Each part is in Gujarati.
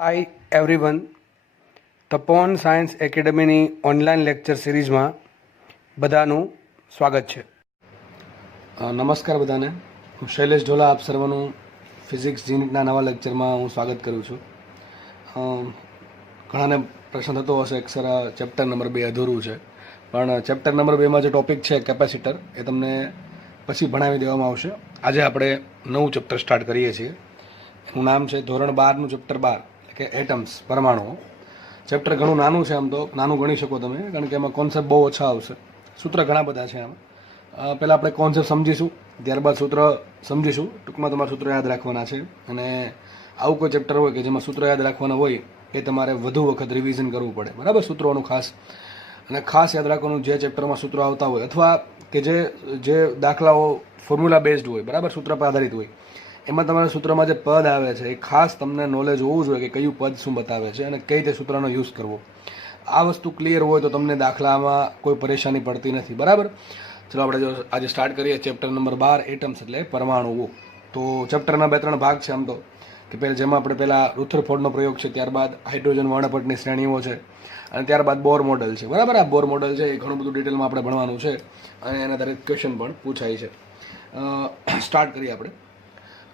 હાય એવરીવન, તપોવન સાયન્સ એકેડમીની ઓનલાઈન લેક્ચર સિરીઝમાં બધાનું સ્વાગત છે. નમસ્કાર બધાને. હું શૈલેષ ઢોલા આપ સર્વનું ફિઝિક્સ યુનિટના નવા લેક્ચરમાં હું સ્વાગત કરું છું. ઘણાને પ્રશ્ન થતો હશે કે સર ચેપ્ટર નંબર 2 અધૂરું છે, પણ ચેપ્ટર નંબર 2માં જે ટોપિક છે કેપેસિટર એ તમને પછી ભણાવી દેવામાં આવશે. આજે આપણે નવું ચેપ્ટર સ્ટાર્ટ કરીએ છીએ. એનું નામ છે ધોરણ 12નું ચેપ્ટર 12 કે એટમ્સ, પરમાણુઓ. ચેપ્ટર ઘણું નાનું છે, આમ તો નાનું ગણી શકો તમે, કારણ કે એમાં કોન્સેપ્ટ બહુ ઓછા આવશે. સૂત્ર ઘણા બધા છે આમાં. પહેલાં આપણે કોન્સેપ્ટ સમજીશું, ત્યારબાદ સૂત્ર સમજીશું. ટૂંકમાં તમારે સૂત્ર યાદ રાખવાના છે, અને આવું કોઈ ચેપ્ટર હોય કે જેમાં સૂત્ર યાદ રાખવાના હોય એ તમારે વધુ વખત રિવિઝન કરવું પડે, બરાબર. સૂત્રોનું ખાસ યાદ રાખવાનું, જે ચેપ્ટરમાં સૂત્રો આવતા હોય અથવા કે જે દાખલાઓ ફોર્મ્યુલા બેઝડ હોય, બરાબર, સૂત્ર પર આધારિત હોય, એમાં તમારા સૂત્રમાં જે પદ આવે છે એ ખાસ તમને નોલેજ હોવું જોઈએ કે કયું પદ શું બતાવે છે અને કઈ રીતે સૂત્રનો યુઝ કરવો. આ વસ્તુ ક્લિયર હોય તો તમને દાખલામાં કોઈ પરેશાની પડતી નથી, બરાબર. ચલો આપણે જો આજે સ્ટાર્ટ કરીએ ચેપ્ટર નંબર 12 એટમ્સ એટલે પરમાણુઓ. તો ચેપ્ટરના 2-3 ભાગ છે આમ તો, કે જેમાં આપણે પહેલાં રુથરફોર્ડનો પ્રયોગ છે, ત્યારબાદ હાઇડ્રોજન વર્ણપટની શ્રેણીઓ છે, અને ત્યારબાદ બોર મોડલ છે, બરાબર. આ બોર મોડલ છે એ ઘણું બધું ડિટેલમાં આપણે ભણવાનું છે, અને એના દરેક ક્વેશ્ચન પણ પૂછાય છે. સ્ટાર્ટ કરીએ આપણે.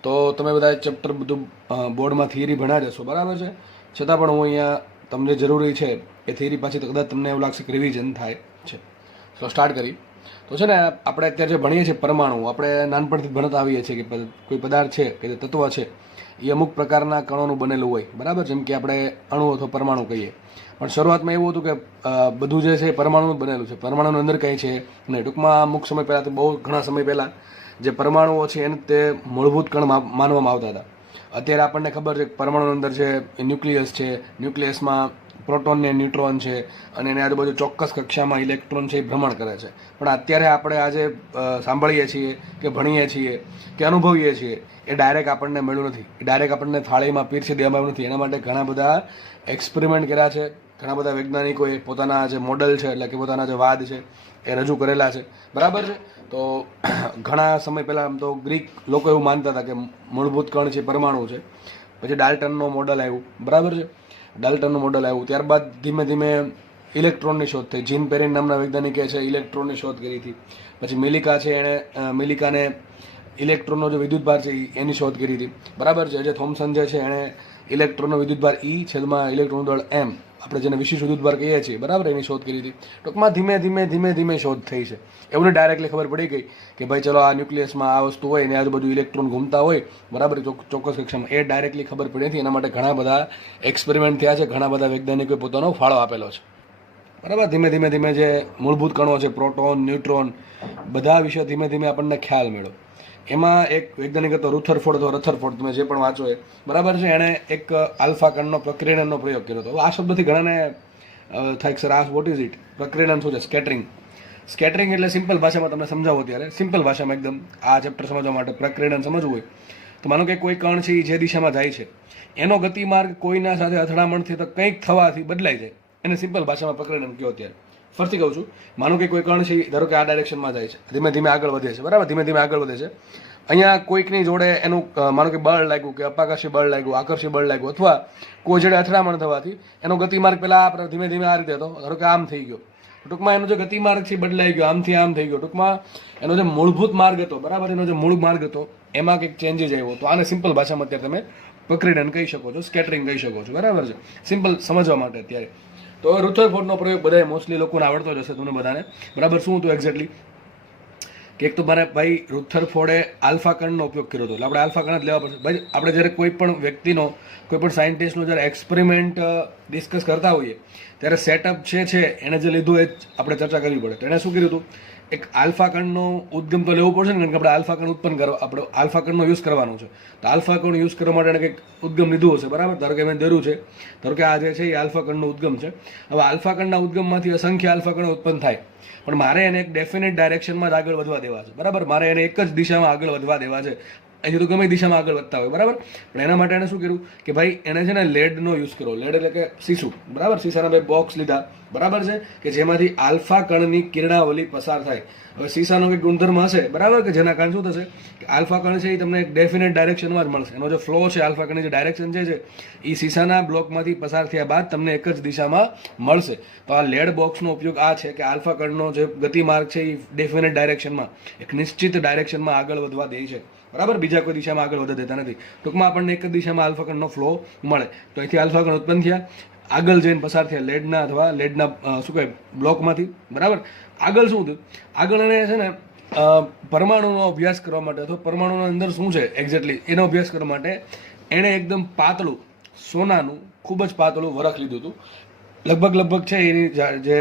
તો તમે બધા ચેપ્ટર બધું બોર્ડમાં થિયરી ભણ્યા જશો, બરાબર છે. છતાં પણ હું અહીંયા તમને જરૂરી છે એ થિયરી પાછી તો કદાચ તમને એવું લાગશે કે રિવિઝન થાય છે. તો સ્ટાર્ટ કરી. તો છે ને, આપણે અત્યારે જે ભણીએ છીએ પરમાણુ, આપણે નાનપણથી ભણતા આવીએ છીએ કે કોઈ પદાર્થ છે કે જે તત્વ છે એ અમુક પ્રકારના કણોનું બનેલું હોય, બરાબર. જેમ કે આપણે અણુ અથવા પરમાણુ કહીએ. પણ શરૂઆતમાં એવું હતું કે બધું જે છે એ પરમાણુનું બનેલું છે, પરમાણુની અંદર કંઈ છે નહીં. ટૂંકમાં અમુક સમય પહેલાં, તો બહુ ઘણા સમય પહેલાં જે પરમાણુઓ છે એને તે મૂળભૂત કણ માનવામાં આવતા હતા. અત્યારે આપણને ખબર છે કે પરમાણુની અંદર છે ન્યુક્લિયસ છે, ન્યુક્લિયસમાં પ્રોટોન ને ન્યુટ્રોન છે, અને એની આજુબાજુ ચોક્કસ કક્ષામાં ઇલેક્ટ્રોન છે એ ભ્રમણ કરે છે. પણ અત્યારે આપણે આજે સાંભળીએ છીએ કે ભણીએ છીએ કે અનુભવીએ છીએ એ ડાયરેક્ટ આપણને મળ્યું નથી, એ ડાયરેક્ટ આપણને થાળીમાં પીરસી દેવામાં આવ્યું નથી. એના માટે ઘણા બધા એક્સપેરિમેન્ટ કર્યા છે, ઘણા બધા વૈજ્ઞાનિકોએ પોતાના જે મોડલ છે એટલે કે પોતાના જે વાદ છે એ રજૂ કરેલા છે, બરાબર છે. તો ઘણા સમય પહેલાં આમ તો ગ્રીક લોકો એવું માનતા હતા કે મૂળભૂત કણ છે પરમાણુ છે. પછી ડાલ્ટનનો મોડલ આવ્યું, બરાબર છે. ડાલ્ટનનું મોડલ આવ્યું, ત્યારબાદ ધીમે ધીમે ઇલેક્ટ્રોનની શોધ થઈ. જીન પેરિન નામના વૈજ્ઞાનિકે છે ઇલેક્ટ્રોનની શોધ કરી હતી. પછી મિલિકા છે, એણે મિલિકાને ઇલેક્ટ્રોનનો જે વિદ્યુતભાર છે એની શોધ કરી હતી, બરાબર છે. જે થોમ્સન જે છે એણે ઇલેક્ટ્રોનનો વિદ્યુતભાર E/, ઇલેક્ટ્રોનનું દળ M, આપણે જેને વિશિષ્ટ વિદ્યુતભાર કહીએ છીએ, બરાબર, એની શોધ કરી હતી. ટૂંકમાં ધીમે ધીમે શોધ થઈ છે. એવું ડાયરેક્ટલી ખબર પડી ગઈ કે ભાઈ ચલો આ ન્યુક્લિયસમાં આ વસ્તુ હોય, એની આજુબાજુ ઇલેક્ટ્રોન ઘૂમતા હોય, બરાબર, ચોક્કસ કક્ષામાં. એ ડાયરેક્ટલી ખબર પડી નથી. એના માટે ઘણા બધા એક્સપેરિમેન્ટ થયા છે, ઘણા બધા વૈજ્ઞાનિકોએ પોતાનો ફાળો આપેલો છે, બરાબર. ધીમે ધીમે જે મૂળભૂત કણો છે, પ્રોટોન, ન્યુટ્રોન, બધા વિશે ધીમે ધીમે આપણને ખ્યાલ મળ્યો. એમાં એક વૈજ્ઞાનિક હતો રુથરફોર્ડ અથવા રથરફોર્ડ, તમે જે પણ વાંચો એ, બરાબર છે. એણે એક આલ્ફા કણનો પ્રક્રિયણનો પ્રયોગ કર્યો હતો. આ શબ્દથી ઘણાને થાય કે સર આ વોટ ઇઝ ઇટ, પ્રક્રિયણ શું છે? સ્કેટરિંગ. સ્કેટરિંગ એટલે સિમ્પલ ભાષામાં તમને સમજાવો ત્યારે, સિમ્પલ ભાષામાં એકદમ આ ચેપ્ટર સમજવા માટે પ્રક્રિયણ સમજવું હોય તો માનો કે કોઈ કણ છે એ જે દિશામાં જાય છે એનો ગતિમાર્ગ કોઈના સાથે અથડામણથી તો કંઈક થવાથી બદલાઈ જાય, એને સિમ્પલ ભાષામાં પ્રક્રિયણ કહો. ત્યારે ફરીથી કહું છું, માનો કે કોઈ કણ છે ધારો કે આ ડાયરેક્શનમાં જાય છે, ધીમે ધીમે આગળ વધે છે, બરાબર, ધીમે ધીમે આગળ વધે છે. અહીંયા કોઈકની જોડે એનું માનો કે બળ લાગ્યું, કે અપાકર્ષી બળ લાગ્યું, આકર્ષી બળ લાગ્યું, અથવા કોઈ જોડે અથડામણ થવાથી એનો ગતિમાર્ગ પહેલાં આપણે ધીમે ધીમે આ રીતે હતો, ધારો કે આમ થઈ ગયો. ટૂંકમાં એનો જે ગતિમાર્ગ છે બદલાઈ ગયો, આમથી આમ થઈ ગયો. ટૂંકમાં એનો જે મૂળભૂત માર્ગ હતો, બરાબર, એનો જે મૂળ માર્ગ હતો એમાં કંઈક ચેન્જીસ આવ્યો. તો આને સિમ્પલ ભાષામાં અત્યારે તમે પ્રક્રિયણ કહી શકો છો, સ્કેટરિંગ કહી શકો છો, બરાબર છે, સિમ્પલ સમજવા માટે અત્યારે. તો રુથરફોર્ડનો પ્રયોગ બધાએ મોસ્ટલી લોકોને આવડતો જ હશે તમને બધાને, બરાબર. શું હતું એક્ઝેક્ટલી કે એક તો મારે ભાઈ રુથરફોર્ડે આલ્ફા કણનો ઉપયોગ કર્યો હતો, એટલે આપણે આલ્ફા કણ જ લેવા પડશે. ભાઈ આપણે જ્યારે કોઈ પણ વ્યક્તિનો, કોઈ પણ સાયન્ટિસ્ટનો જ્યારે એક્સપેરિમેન્ટ ડિસ્કસ કરતા હોઈએ ત્યારે સેટઅપ છે એણે જે લીધું એ જ આપણે ચર્ચા કરવી પડે. તો એણે શું કર્યું હતું, એક આલ્ફા કણનો ઉદ્ગમ તો લેવું પડશે ને, કારણ કે આપણે આલ્ફા કણ ઉત્પન્ન કરવા, આપણે આલ્ફા કણનો યુઝ કરવાનો છે. તો આલ્ફા કણ યુઝ કરવા માટે એણે કંઈક ઉદ્ગમ લીધું હશે, બરાબર. ધારો કે મેં ધર્યું છે, ધારો કે આ જે છે એ આલ્ફા કણનો ઉદ્ગમ છે. હવે આલ્ફા કણના ઉદ્ગમમાંથી અસંખ્ય આલ્ફા કણો ઉત્પન્ન થાય, પણ મારે એને એક ડેફિનેટ ડાયરેક્શનમાં જ આગળ વધવા દેવા છે, બરાબર. મારે એને એક જ દિશામાં આગળ વધવા દેવા છે. અહીંથી તો ગમે દિશામાં આગળ વધતા હોય, બરાબર. પણ એના માટે એને શું કર્યું કે ભાઈ એને છે ને લેડનો યુઝ કર્યો. લેડ એટલે કે સીસું, બરાબર. સીસાના બે બોક્સ લીધા, બરાબર છે, કે જેમાંથી આલ્ફા કણની કિરણાવલી પસાર થાય. હવે સીસાનો કંઈક ગુણધર્મ હશે, બરાબર, કે જેના કારણે શું થશે કે આલ્ફા કણ છે એ તમને એક ડેફિનેટ ડાયરેક્શનમાં જ મળશે. એનો જે ફ્લો છે, આલ્ફા કણની જે ડાયરેક્શન છે એ સીસાના બ્લોકમાંથી પસાર થયા બાદ તમને એક જ દિશામાં મળશે. તો આ લેડ બોક્સનો ઉપયોગ આ છે કે આલ્ફા કણનો જે ગતિમાર્ગ છે એ ડેફિનેટ ડાયરેક્શનમાં, એક નિશ્ચિત ડાયરેક્શનમાં આગળ વધવા દે છે, બરાબર. બીજા કોઈ દિશામાં આગળ વધવા દેતા નથી. ટૂંકમાં આપણને એક જ દિશામાં આલ્ફા કણનો ફ્લો મળે. તો અહીંથી આલ્ફા કણ ઉત્પન્ન થયા, આગળ જઈને પસાર થયા લેડના અથવા લેડના શું કહેવાય બ્લોકમાંથી, બરાબર. આગળ શું થયું, આગળ એને છે ને પરમાણુનો અભ્યાસ કરવા માટે અથવા પરમાણુની અંદર શું છે એક્ઝેક્ટલી એનો અભ્યાસ કરવા માટે એણે એકદમ પાતળું સોનાનું ખૂબ જ પાતળું વરખ લીધું હતું. લગભગ છે એની જે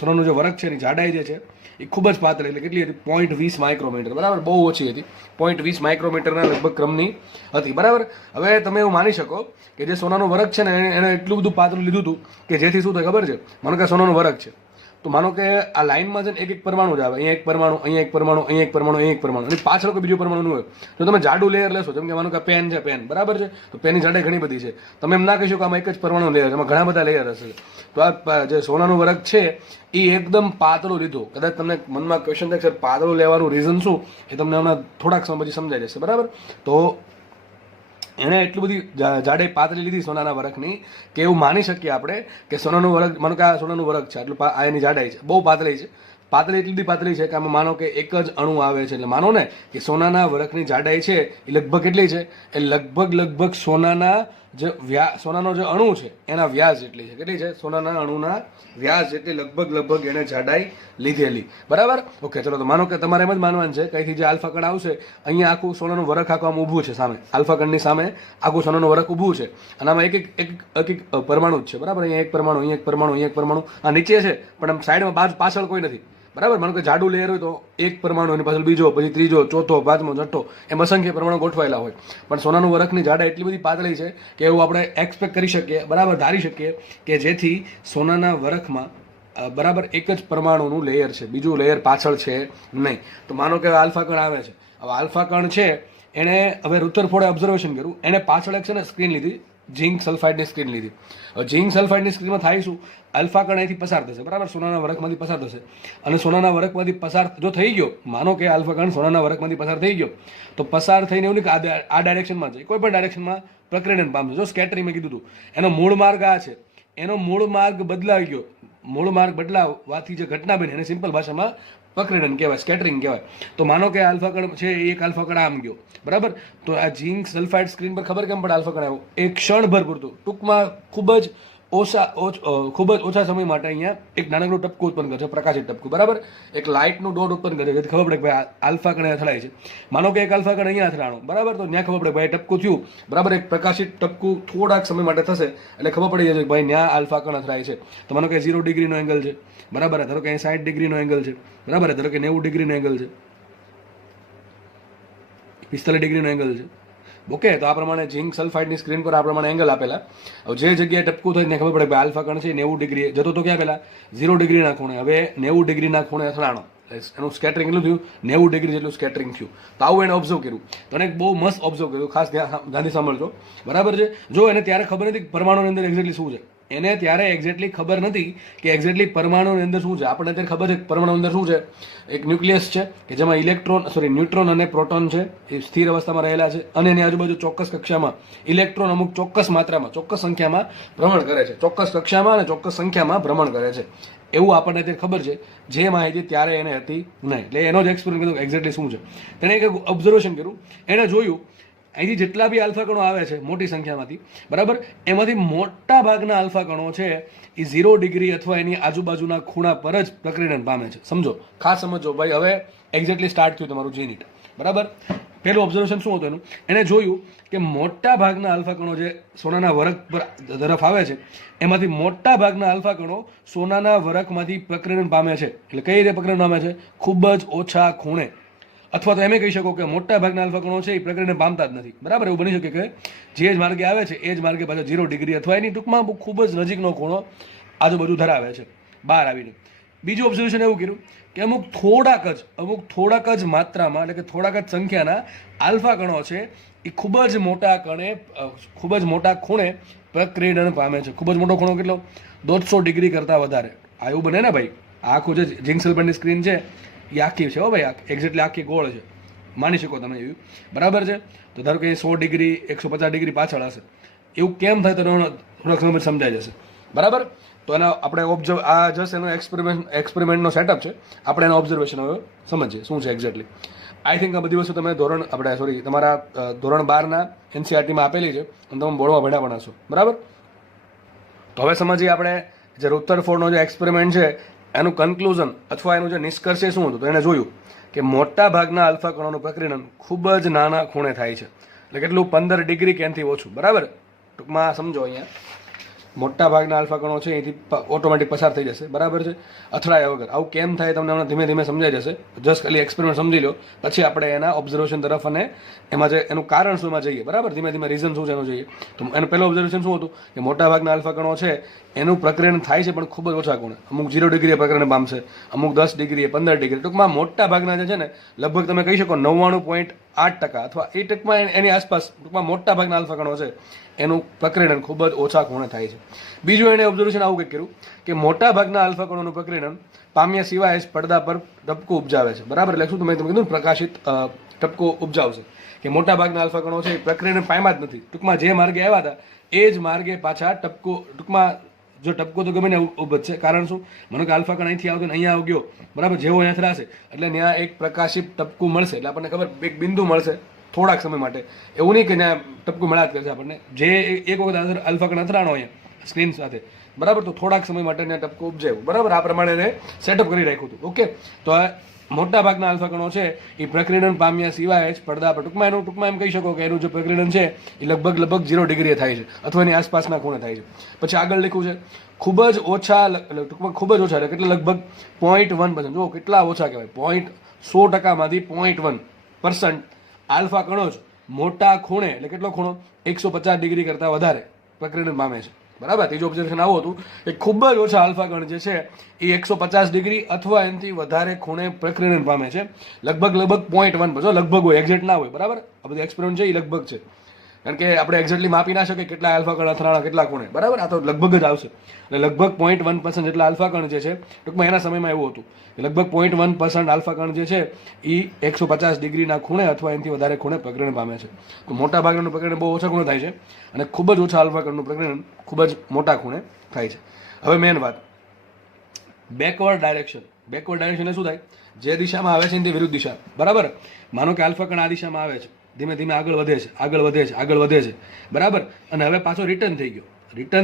સોનાનું જે વરખ છે એની જાડાઈ જે છે એ ખૂબ જ પાતળી, એટલે કેટલી હતી 0.20 માઇક્રોમીટર, બરાબર. બહુ ઓછી હતી, 0.20 માઇક્રોમીટરના લગભગ ક્રમની હતી, બરાબર. હવે તમે એવું માની શકો કે જે સોનાનું વરખ છે ને એને એટલું બધું પાતળું લીધું હતું કે જેથી શું થાય ખબર છે, માનો કે સોનાનું વરખ છે તો માનો કે આ લાઇનમાં છે ને એક પરમાણુ જ આવે, અહીંયા એક પરમાણુ, અહીંયા એક પરમાણુ, અહીંયા એક પરમાણુ, અહીંયા એક પરમાણુ, અને પાછળ કોઈ બીજું પરમાણુ હોય. જો તમે જાડું લેયર લેશો, જેમ કે માનો કે પેન છે, પેન, બરાબર છે, તો પેનની જાડાઈ ઘણી બધી છે. તમે એમ ના કહી શકો આમાં એક જ પરમાણુ લેયર, એમાં ઘણા બધા લેયર હશે. તો આ જે સોનાનું વરખ છે એ એકદમ પાતળું લીધું. કદાચ તમને મનમાં ક્વેશ્ચન થાય સર પાતળું લેવાનું રીઝન શું, એ તમને હમણાં થોડાક સમય પછી સમજાઈ જશે, બરાબર. તો એણે એટલી બધી જાડાઈ પાતળી લીધી સોનાના વરખની કે એવું માની શકીએ આપણે કે સોનાનું વરખ, માનો કે આ સોનાનું વરખ છે, આટલું આ એની જાડાઈ છે, બહુ પાતળી છે. પાતળી એટલી બધી પાતળી છે કે આમાં માનો કે એક જ અણુ આવે છે, એટલે માનો ને કે સોનાના વરખની જાડાઈ છે એ લગભગ કેટલી છે, એ લગભગ સોનાના સોનાનો જે અણુ છે એના વ્યાસ જેટલી છે. કેટલી છે? સોનાના અણુના વ્યાસ જેટલી લગભગ એને જાડાઈ લીધેલી, બરાબર. ઓકે, ચલો. તો માનો કે તમારે એમ જ માનવાનું છે કે અહીંથી જે આલ્ફા કણ આવશે, અહીંયા આખું સોનાનું વરખ આખું આમ ઊભું છે સામે, આલ્ફા કણની સામે આખું સોનાનું વરખ ઊભું છે અને આમાં એક પરમાણુ જ છે, બરાબર. અહીંયા એક પરમાણુ, અહીંયા એક પરમાણુ, અહીંયા એક પરમાણુ, આ નીચે છે પણ આમ સાઈડમાં પાછળ કોઈ નથી, બરાબર. માનો કે જાડું લેયર હોય તો એક પરમાણુ એની પાછળ બીજો, પછી ત્રીજો, ચોથો, પાંચમો, છઠ્ઠો, એમ અસંખ્ય પરમાણુ ગોઠવાયેલા હોય. પણ સોનાનું વરખની જાડાઈ એટલી બધી પાતળી છે કે એવું આપણે એક્સપેક્ટ કરી શકીએ, બરાબર, ધારી શકીએ કે જેથી સોનાના વરખમાં બરાબર એક જ પરમાણુનું લેયર છે, બીજું લેયર પાછળ છે નહીં. તો માનો કે આલ્ફા કણ આવે છે. હવે આલ્ફા કણ છે એણે હવે રુથરફોર્ડે ઓબ્ઝર્વેશન કર્યું, એણે પાછળ એક છે ને સ્ક્રીન લીધી, ઝિંક સલ્ફાઇડની સ્ક્રીન લીધી. હવે ઝિંક સલ્ફાઇડની સ્ક્રીનમાં થાય શું, આલ્ફા કણ અહીંથી પસાર થશે, બરાબર, સોનાના વરખમાંથી પસાર થશે. અને સોનાના વરખમાંથી પસાર જો થઈ ગયો, માનો કે આલ્ફા કણ સોનાના વરખમાંથી પસાર થઈ ગયો, તો પસાર થઈને એવું નહીં કે આ ડાયરેક્શનમાં છે, કોઈ પણ ડાયરેક્શનમાં પ્રકીર્ણન પામશે. જો સ્કેટરિંગ મેં કીધું હતું, એનો મૂળ માર્ગ આ છે, એનો મૂળ માર્ગ બદલાઈ ગયો. મૂળ માર્ગ બદલાવવાથી જે ઘટના બની એને સિમ્પલ ભાષામાં પ્રકીર્ણન કહેવાય, સ્કેટરિંગ કહેવાય. તો માનો કે આલ્ફા કણ છે, એક આલ્ફા કણ આમ ગયો, બરાબર. તો આ ઝિંક સલ્ફાઇડ સ્ક્રીન પર ખબર કેમ પડે આલ્ફા કણ આવ્યો, એક ક્ષણભર પૂરતું, ટૂંકમાં ખૂબ જ ઓછા સમય માટે અહીંયા એક નાનકડું ટપકું ઉત્પન્ન કરે છે, પ્રકાશિત ટપકું, બરાબર. એક લાઇટનું ડોટ ઉત્પન્ન કરે છે, જેથી ખબર પડે કે ભાઈ આલ્ફા કણ અથડાય છે. માનો કે એક આલ્ફા કણ અહીંયા અથડાણો, બરાબર, તો ત્યાં ખબર પડે ભાઈ ટપકું થયું, બરાબર. એક પ્રકાશિત ટપકું થોડાક સમય માટે થશે એટલે ખબર પડી જશે કે ભાઈ ત્યાં આલ્ફા કણ અથડાય છે. તો માનો કે 0 ડિગ્રીનો એંગલ છે, બરાબર, ધારો કે 60 ડિગ્રીનો એંગલ છે, બરાબર, ધારો કે 90 ડિગ્રીનો એંગલ છે, 45 ડિગ્રીનો એંગલ છે. ઓકે, તો આ પ્રમાણે ઝિંક સલ્ફાઇડની સ્ક્રીન પર આ પ્રમાણે એંગલ આપેલા. હવે જે જગ્યાએ ટપકું થાય ત્યાં ખબર પડે કે આલ્ફા કણ છે 90 ડિગ્રી જતો તો ક્યાં પહેલા 0 ડિગ્રીના ખૂણે, હવે 90 ડિગ્રીના ખૂણે અથડાણો, એનું સ્કેટરિંગ એટલું થયું, 90 ડિગ્રી જેટલું સ્કેટરિંગ થયું. તો આવું એને ઓબ્ઝર્વ કર્યું. તો એને બહુ મસ્ત ઓબ્ઝર્વ કર્યું, ખાસ ધ્યાનથી સાંભળજો, બરાબર છે. જો એને ત્યારે ખબર નથી પરમાણુની અંદર એક્ઝેક્ટલી શું છે, એને ત્યારે એક્ઝેક્ટલી ખબર નથી કે એક્ઝેક્ટલી પરમાણુની અંદર શું છે. આપણને અત્યારે ખબર છે પરમાણુ અંદર શું છે, એક ન્યુક્લિયસ છે કે જેમાં ન્યુટ્રોન અને પ્રોટોન છે એ સ્થિર અવસ્થામાં રહેલા છે, અને એની આજુબાજુ ચોક્કસ કક્ષામાં ઇલેક્ટ્રોન અમુક ચોક્કસ માત્રામાં, ચોક્કસ સંખ્યામાં ભ્રમણ કરે છે, ચોક્કસ કક્ષામાં અને ચોક્કસ સંખ્યામાં ભ્રમણ કરે છે. એવું આપણને અત્યારે ખબર છે, જે માહિતી ત્યારે એને હતી નહીં. એટલે એનો જ એક્સપેરિમેન્ટ કર્યો એક્ઝેક્ટલી શું છે. તેણે એક ઓબ્ઝર્વેશન કર્યું, એણે જોયું અહીંથી જેટલા બી આલ્ફા કણો આવે છે મોટી સંખ્યામાંથી, બરાબર, એમાંથી મોટા ભાગના આલ્ફા કણો છે એ 0 ડિગ્રી અથવા એની આજુબાજુના ખૂણા પર જ પ્રકીર્ણન પામે છે. સમજો, ખાસ સમજો ભાઈ. હવે એક્ઝેક્ટલી સ્ટાર્ટ થયું તમારું જીનીટ, બરાબર. પહેલું ઓબ્ઝર્વેશન શું હતું એનું, એને જોયું કે મોટા ભાગના આલ્ફા કણો જે સોનાના વરખ પર તરફ આવે છે એમાંથી મોટા ભાગના આલ્ફા કણો સોનાના વરખમાંથી પ્રકીર્ણન પામે છે. એટલે કઈ રીતે પ્રકીર્ણન પામે છે, ખૂબ જ ઓછા ખૂણે, અથવા તો એમ કહી શકો કે મોટા ભાગના આલ્ફા કણો છે એ પ્રકીર્ણન પામતા જ નથી, બરાબર. એવું બની શકે કે જે જ માર્ગે આવે છે એ જ માર્ગે પાછો 0 ડિગ્રી અથવા એની ટૂંકમાં ખૂબ જ નજીકનો ખૂણો આજુબાજુ ધરાવે છે બહાર આવીને. બીજું ઓબ્ઝર્વેશન એવું કર્યું કે અમુક થોડાક જ માત્રામાં એટલે કે થોડાક જ સંખ્યાના આલ્ફા કણો છે એ ખૂબ જ મોટા ખૂણે પ્રકીર્ણન પામે છે. ખૂબ જ મોટો ખૂણો કેટલો? 150 ડિગ્રી કરતાં વધારે. આ એવું બને ને ભાઈ, આખું જે ઝિંક સલ્ફરની સ્ક્રીન છે એ આખી છે હો ભાઈ, એક્ઝેક્ટલી આખી ગોળ છે, માની શકો તમે એવું, બરાબર છે. તો ધારો કે 100 ડિગ્રી 150 ડિગ્રી પાછળ હશે, એવું કેમ થાય તો થોડાક સમય સમજાઈ જશે, બરાબર. તો એના આપણે આ જસ્ટ એનો એક્સપેરિમેન્ટનો સેટઅપ છે, આપણે એના ઓબ્ઝર્વેશન હવે સમજીએ શું છે એક્ઝેક્ટલી. આઈ થિંક આ બધી વસ્તુ તમે તમારા ધોરણ 12ના એનસીઆરટીમાં આપેલી છે અને તમે બોર્ડમાં ભણ્યા પણ હશો, બરાબર. તો હવે સમજીએ આપણે જે રુથરફોર્ડનો જે એક્સપેરિમેન્ટ છે એનું કન્ક્લુઝન અથવા એનું જે નિષ્કર્ષ શું હતું. તો એને જોયું કે મોટા ભાગના આલ્ફા કણોનું પ્રકીર્ણન ખૂબ જ નાના ખૂણે થાય છે, એટલે કેટલું? 15 ડિગ્રી કેનથી ઓછું, બરાબર. ટૂંકમાં સમજો, અહીંયા મોટા ભાગના આલ્ફા કણો છે એથી ઓટોમેટિક પસાર થઈ જશે, બરાબર છે, અથડાયા વગર. આવું કેમ થાય તમને હમણાં ધીમે ધીમે સમજાઈ જશે. જસ્ટ ખાલી એક્સપેરિમેન્ટ સમજી લો, પછી આપણે એના ઓબ્ઝર્વેશન તરફ અને એમાં જે એનું કારણ શું એમાં જઈએ, બરાબર. ધીમે ધીમે રીઝન શું છે એનું જોઈએ. તો એનું પહેલું ઓબ્ઝર્વેશન શું હતું કે મોટા ભાગના આલ્ફા કણો છે એનું પ્રકીર્ણન થાય છે પણ ખૂબ જ ઓછા ખૂણે. અમુક 0 ડિગ્રીએ પ્રકીર્ણન પામશે, અમુક 10 ડિગ્રીએ, 15 ડિગ્રી. ટૂંકમાં મોટા ભાગના જે છે ને લગભગ તમે કહી શકો 99.8% અથવા 8% એની આસપાસ ટૂંકમાં મોટા ભાગના આલ્ફા કણો છે એનું પ્રકીર્ણન ખૂબ જ ઓછા ખૂણે થાય છે. બીજું એને ઓબ્ઝર્વેશન આવું કંઈક કર્યું કે મોટા ભાગના આલ્ફા કણોનું પ્રકીર્ણન પામ્યા સિવાય જ પડદા પર ટપકું ઉપજાવે છે, બરાબર. એટલે શું તમે કીધું પ્રકાશિત ટપકું ઉપજાવશે, કે મોટા ભાગના આલ્ફા કણો છે એ પ્રકીર્ણન પામ્યા જ નથી. ટૂંકમાં જે માર્ગે આવ્યા હતા એ જ માર્ગે પાછા ટૂંકમાં જો ટપકો તો ગમે ને ઉપજશે. કારણ શું? મને કે આલ્ફા કણ અહીંથી આવતો ને અહીંયા આવી ગયો, બરાબર. જેવો અહીંયા થશે એટલે ત્યાં એક પ્રકાશિત ટપકું મળશે, એટલે આપણને ખબર એક બિંદુ મળશે થોડાક સમય માટે. એવું નહીં કે ત્યાં ટપકું મળ્યા જ કરશે આપણને. જે એક વખત આલ્ફા કણ અથડાણો અહીંયા સ્ક્રીન સાથે, બરાબર, તો થોડાક સમય માટે ત્યાં ટપકું ઉપજાયું, બરાબર. આ પ્રમાણે એને સેટઅપ કરી રાખ્યું હતું, ઓકે. તો આ મોટા ભાગના આલ્ફા કણો છે એ પ્રકીર્ણન પામ્યા સિવાય જ પડદા પર ટૂંકમાં એમ કહી શકો કે એનું જે પ્રકીર્ણન છે એ લગભગ 0 ડિગ્રીએ થાય છે અથવા એની આસપાસના ખૂણે થાય છે. પછી આગળ લખ્યું છે ખૂબ જ ઓછા, ટૂંકમાં ખૂબ જ ઓછા, એટલે કેટલા? લગભગ 0.1%. જો કેટલા ઓછા કહેવાય, 100%માંથી 0.1% આલ્ફા કણો જ મોટા ખૂણે, એટલે કેટલો ખૂણો? 150 ડિગ્રી કરતાં વધારે પ્રકીર્ણન પામે છે, બરાબર. ત્રીજું ઓબ્ઝર્વેશન આવું હતું કે ખૂબ જ ઓછા આલ્ફા કણ જે છે એ 150 ડિગ્રી અથવા એનાથી વધારે ખૂણે પ્રકીર્ણન પામે છે. લગભગ 0.1%. લગભગ હોય, એક્ઝેક્ટ ના હોય, બરાબર. આ બધું એક્સપેરિમેન્ટ છે એ લગભગ છે, કારણ કે આપણે એક્ઝેક્ટલી માપી ના શકીએ કેટલા આલ્ફા કણ અથડાણા કેટલા ખૂણે, બરાબર. આ તો લગભગ જ આવશે. એટલે લગભગ 0.1% જેટલા આલ્ફા કણ જે છે, ટૂંકમાં એના સમયમાં એવું હતું કે લગભગ 0.1% આલ્ફા કણ જે છે એ 150 ડિગ્રીના ખૂણે અથવા એનાથી વધારે ખૂણે પ્રકીર્ણન પામે છે. તો મોટા ભાગનું પ્રકીર્ણન બહુ ઓછા ખૂણે થાય છે અને ખૂબ જ ઓછા આલ્ફા કણનું પ્રકીર્ણન ખૂબ જ મોટા ખૂણે થાય છે. હવે મેન વાત, બેકવર્ડ ડાયરેક્શન. બેકવર્ડ ડાયરેક્શન શું થાય? જે દિશામાં આવે છે એની વિરુદ્ધ દિશા, બરાબર. માનો કે આલ્ફા કણ આ દિશામાં આવે છે, ધીમે ધીમે આગળ વધે છે, બરાબર. અને હવે પાછો રિટર્ન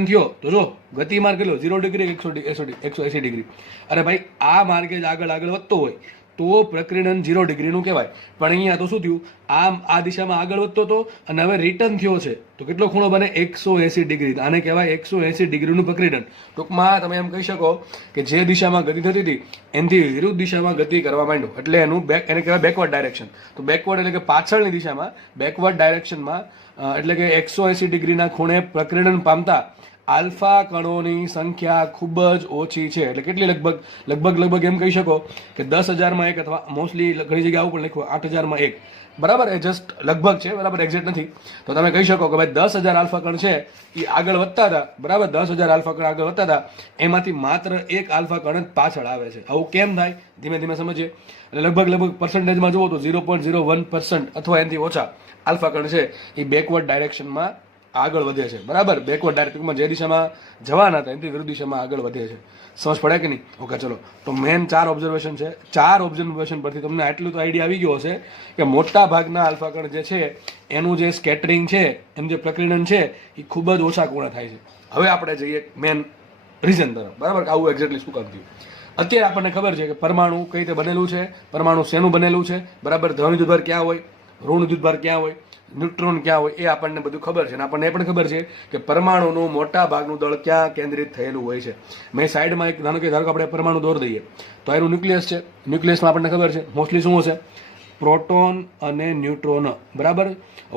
થયો તો જો ગતિમાર્ગ કેટલો? 0 ડિગ્રી 180 ડિગ્રી. અરે ભાઈ, આ માર્ગે જ આગળ વધતો હોય તો પ્રકીર્ણન 0 ડિગ્રીનું કહેવાય. પણ અહીંયા તો શું થયું? આ દિશામાં આગળ વધતો હતો અને હવે રિટર્ન થયો છે તો કેટલો ખૂણો બને? 180 ડિગ્રી. આને કહેવાય 180 ડિગ્રીનું પ્રકીર્ણન. ટૂંકમાં તમે એમ કહી શકો કે જે દિશામાં ગતિ થતી હતી એનાથી વિરુદ્ધ દિશામાં ગતિ કરવા માંડ્યો, એટલે એને કહેવાય બેકવર્ડ ડાયરેક્શન. તો બેકવર્ડ એટલે કે પાછળની દિશામાં, બેકવર્ડ ડાયરેક્શનમાં એટલે કે 180 ડિગ્રીના ખૂણે પ્રકીર્ણન પામતા આલ્ફા કણોની સંખ્યા ખૂબ જ ઓછી છે. એટલે કેટલી? લગભગ એમ કહી શકો કે 10,000માં 1 અથવા મોસ્ટલી ઘણી જગ્યાએ આવું પણ લખ્યું 8,000માં 1, બરાબર. એ જસ્ટ લગભગ છે, બરાબર, એક્ઝેક્ટ નથી. તો તમે કહી શકો કે ભાઈ 10,000 આલ્ફા કણ છે એ આગળ વધતા હતા, બરાબર. 10,000 આલ્ફા કણ આગળ વધતા હતા, એમાંથી માત્ર 1 આલ્ફા કણ જ પાછળ આવે છે. આવું કેમ થાય? ધીમે ધીમે સમજીએ. એટલે લગભગ પર્સન્ટેજમાં જુઓ તો 0.01% અથવા એનાથી ઓછા આલ્ફા કણ છે એ બેકવર્ડ ડાયરેક્શનમાં આગળ વધે છે, બરાબર. બેકવર્ડ ડાયરેક્શનમાં જે દિશામાં જવાના હતા એનાથી વિરુદ્ધ દિશામાં આગળ વધે છે. સમજ પડે કે નહીં? ઓકે, ચલો. તો મેન 4 ઓબ્ઝર્વેશન છે. 4 ઓબ્ઝર્વેશન પરથી તમને આટલું તો આઈડિયા આવી ગયો હશે કે મોટા ભાગના આલ્ફા કણ જે છે એનું જે સ્કેટરિંગ છે, એનું જે પ્રકીર્ણન છે એ ખૂબ જ ઓછા ખૂણે થાય છે. હવે આપણે જઈએ મેન રીઝન તરફ, બરાબર, કે આવું એક્ઝેક્ટલી શું કામ થયું. અત્યારે આપણને ખબર છે કે પરમાણુ કઈ રીતે બનેલું છે, પરમાણુ શેનું બનેલું છે, બરાબર. ધન વિદ્યુતભાર ક્યાં હોય, ઋણ વિદ્યુતભાર ક્યાં હોય, ન્યુટ્રોન ક્યાં હોય, એ આપણને બધું ખબર છે. અને આપણને એ પણ ખબર છે કે પરમાણુનું મોટા ભાગનું દળ ક્યાં કેન્દ્રિત થયેલું હોય છે. મેં સાઈડમાં એક ધારો કે આપણે પરમાણુ દોર દઈએ તો એનું ન્યુક્લિયસ છે. ન્યુક્લિયસમાં આપણને ખબર છે મોસ્ટલી શું હશે? પ્રોટોન અને ન્યુટ્રોન, બરાબર.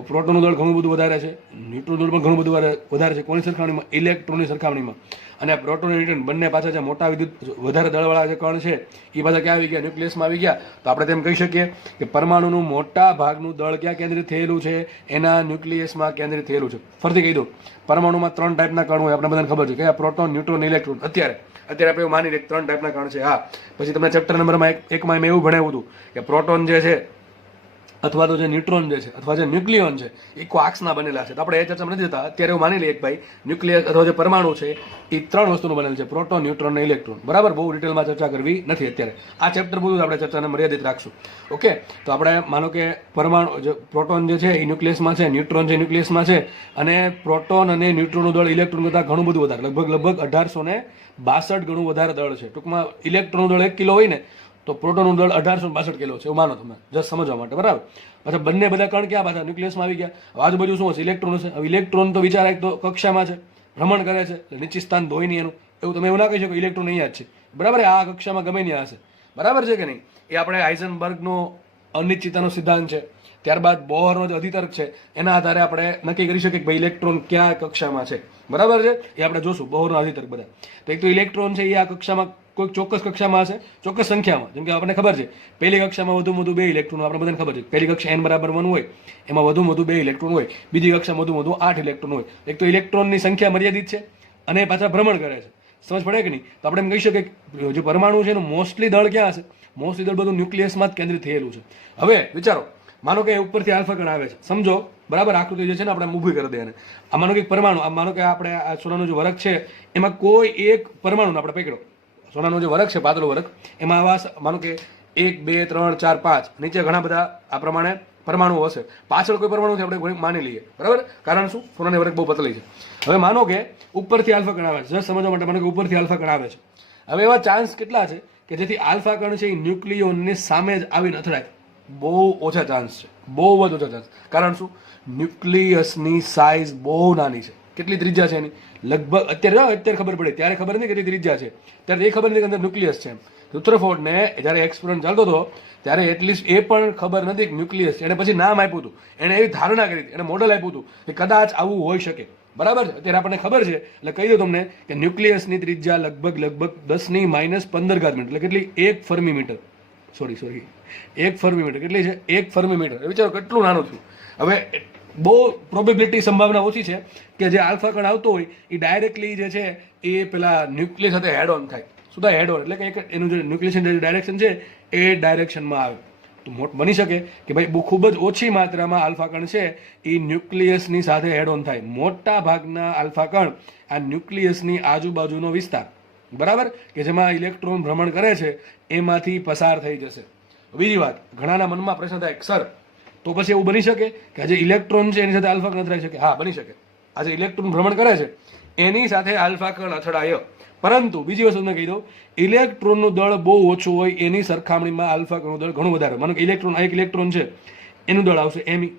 પ્રોટોનનું દળ ઘણું બધું વધારે છે, ન્યુટ્રોનનું દળ પણ ઘણું બધું વધારે છે. કોની સરખામણીમાં? ઇલેક્ટ્રોનની સરખામણીમાં. અને આ પ્રોટોન અને ન્યુટ્રોન બંને પાછા જે મોટા વિદ્યુત વધારે દળવાળા જે કણ છે એ પાછા ક્યાં આવી ગયા? ન્યુક્લિયસમાં આવી ગયા. તો આપણે તેમ કહી શકીએ કે પરમાણુનું મોટા ભાગનું દળ ક્યાં કેન્દ્રિત થયેલું છે? એના ન્યુક્લિયસમાં કેન્દ્રિત થયેલું છે. ફરીથી કહી દઉં, પરમાણુમાં 3 ટાઈપના કણ હોય, આપણે બધાને ખબર છે કે પ્રોટોન, ન્યુટ્રોન, ઇલેક્ટ્રોન. અત્યારે આપણે એવું માની લઈએ 3 ટાઈપના કણ છે. હા, પછી તમને ચેપ્ટર નંબરમાં 1માં મેં એવું ભણાવ્યું હતું કે પ્રોટોન જે છે અથવા તો જે ન્યુટ્રોન જે છે અથવા જે ન્યુક્લિયોન છે એ ક્વાર્ક્સના બનેલા છે. તો આપણે એ ચર્ચામાં નથી જતા. અત્યારે એવું માની લઈએ કે ભાઈ ન્યુક્લિયસ અથવા જે પરમાણુ છે એ 3 વસ્તુનું બનેલું છે, પ્રોટોન, ન્યુટ્રોન અને ઇલેક્ટ્રોન. બરાબર, બહુ ડિટેલમાં ચર્ચા કરવી નથી અત્યારે. આ ચેપ્ટર બધું આપણે ચર્ચાને મર્યાદિત રાખશું. ઓકે, તો આપણે માનો કે પરમાણુ જે પ્રોટોન જે છે એ ન્યુક્લિયસમાં છે, ન્યુટ્રોન છે ન્યુક્લિયસમાં છે, અને પ્રોટોન અને ન્યુટ્રોનનું દળ ઇલેક્ટ્રોન કરતાં ઘણું બધું વધારે, લગભગ 1862 ગણું વધારે દળ છે. ટૂંકમાં ઇલેક્ટ્રોનનું દળ 1 કિલો હોય ને તો પ્રોટોનનું દળ 1862 કિલો છે, એવું માનો તમે, જસ્ટ સમજવા માટે. બરાબર, પાછા બંને બધા કણ ક્યાં પાછા ન્યુક્લિયસમાં આવી ગયા. આજુબાજુ શું હશે? ઇલેક્ટ્રોન હશે. હવે ઇલેક્ટ્રોન તો વિચાર એક તો કક્ષામાં છે, ભ્રમણ કરે છે, એટલે નીચે સ્થાન ધોઈ નહીં એનું. એવું તમે એવું ના કહી શકો ઇલેક્ટ્રોન અહીંયા જ છે. બરાબર, આ કક્ષામાં ગમે ત્યાં હશે. બરાબર છે કે નહીં? એ આપણે હાઇઝનબર્ગનો અનિશ્ચિતતાનો સિદ્ધાંત છે, ત્યારબાદ બોહરનો જે અધિતર્ક છે એના આધારે આપણે નક્કી કરી શકીએ કે ભાઈ ઇલેક્ટ્રોન ક્યાં કક્ષામાં છે. બરાબર છે, એ આપણે જોશું બોહરનો અધિતર્ક બધા. તો એક તો ઇલેક્ટ્રોન છે એ આ કક્ષામાં કોઈ ચોક્કસ કક્ષામાં હશે, ચોક્કસ સંખ્યામાં. જેમ કે આપણને ખબર છે પહેલી કક્ષામાં વધુમાં વધુ 2 ઇલેક્ટ્રોન, આપણે બધાને ખબર છે પહેલી કક્ષા n બરાબર 1 હોય એમાં વધુમાં વધુ 2 ઇલેક્ટ્રોન હોય, બીજી કક્ષામાં વધુમાં વધુ 8 ઇલેક્ટ્રોન હોય. એક તો ઇલેક્ટ્રોનની સંખ્યા મર્યાદિત છે અને પાછા ભ્રમણ કરે છે. સમજ પડે કે નહીં? તો આપણે એમ કહી શકીએ કે જે પરમાણુ છે એનું મોસ્ટલી દળ ક્યાં હશે? મોસ્ટલી દળ બધું ન્યુક્લિયસમાં જ કેન્દ્રિત થયેલું છે. હવે વિચારો, માનો કે ઉપરથી આલ્ફા કણ આવે છે, સમજો. બરાબર, આકૃતિ જે છે ને આપણે ઊભી કરી દે એને. આ માનો કે એક પરમાણુ, આ માનો કે આપણે આ સોનાનો જે વરખ છે એમાં કોઈ એક પરમાણુને આપણે પકડો. સોનાનો જે વરખ છે, પાતળો વરખ, એમાં આવા માનો કે 1 2 3 4 5 નીચે ઘણા બધા આ પ્રમાણે પરમાણુઓ હશે. પાછળ કોઈ પરમાણુ આપણે માની લઈએ. બરાબર, કારણ શું? સોનાની વરખ બહુ પતલી છે. હવે માનો કે ઉપરથી આલ્ફા કણ આવે છે, જસ્ટ સમજવા માટે માનો કે ઉપરથી આલ્ફા કણ આવે છે. હવે એવા ચાન્સ કેટલા છે કે જેથી આલ્ફા કણ છે એ ન્યુક્લિયોનની સામે જ આવીને અથડાય? બહુ ઓછા ચાન્સ છે, બહુ જ ઓછા ચાન્સ. કારણ શું? ન્યુક્લિયસની સાઇઝ બહુ નાની છે. કેટલી ત્રિજ્યા છે એની? લગભગ અત્યારે ખબર પડે, ત્યારે ખબર નથી કેટલી ત્રિજ્યા છે, ત્યારે એ ખબર નથી કે અંદર ન્યુક્લિયસ છે. રુથરફોર્ડને જ્યારે એક્સપેરિમેન્ટ ચાલતો હતો ત્યારે એટલીસ્ટ એ પણ ખબર નથી કે ન્યુક્લિયસ છે. એને પછી નામ આપ્યું હતું, એને એવી ધારણા કરી હતી, એને મોડલ આપ્યું હતું કે કદાચ આવું હોઈ શકે. બરાબર છે, અત્યારે આપણને ખબર છે. એટલે કહી દઉં તમને કે ન્યુક્લિયસની ત્રિજ્યા લગભગ 10 - 15 ઘાત મીટર, એટલે કેટલી? 1 ફર્મીમીટર. સોરી 1 ફર્મીમીટર કેટલી છે? 1 ફર્મીમીટર. વિચારો કેટલું નાનું થયું. હવે બહુ પ્રોબેબિલિટી, સંભાવના ઓછી છે કે જે આલ્ફા કણ આવતો હોય એ ડાયરેક્ટલી જે છે એ પેલા ન્યુક્લિયસ સાથે હેડ ઓન થાય. શું થાય? હેડ ઓન એટલે કે એનું જે ન્યુક્લિયસની જે ડાયરેક્શન છે એ ડાયરેક્શનમાં આવે. તો બની શકે કે ભાઈ ખૂબ જ ઓછી માત્રામાં આલ્ફા કણ છે એ ન્યુક્લિયસની સાથે હેડ ઓન થાય. મોટા ભાગના આલ્ફા કણ આ ન્યુક્લિયસની આજુબાજુનો વિસ્તાર, બરાબર, કે જેમાં ઇલેક્ટ્રોન ભ્રમણ કરે છે એમાંથી પસાર થઈ જશે. બીજી વાત, ઘણાના મનમાં પ્રશ્ન થાય, સર તો પછી એવું બની શકે કે આ જે ઇલેક્ટ્રોન છે એની સાથે આલ્ફા કણ અથડાઈ શકે? હા, બની શકે. આ જે ઇલેક્ટ્રોન ભ્રમણ કરે છે એની સાથે આલ્ફા કણ અથડાય. પરંતુ બીજી વસ્તુ તમને કહી દઉં, ઇલેક્ટ્રોનનું દળ બહુ ઓછું હોય એની સરખામણીમાં આલ્ફા કણનું દળ ઘણું વધારે. માનો કે એક ઇલેક્ટ્રોન છે એનું દળ આવશે એમી.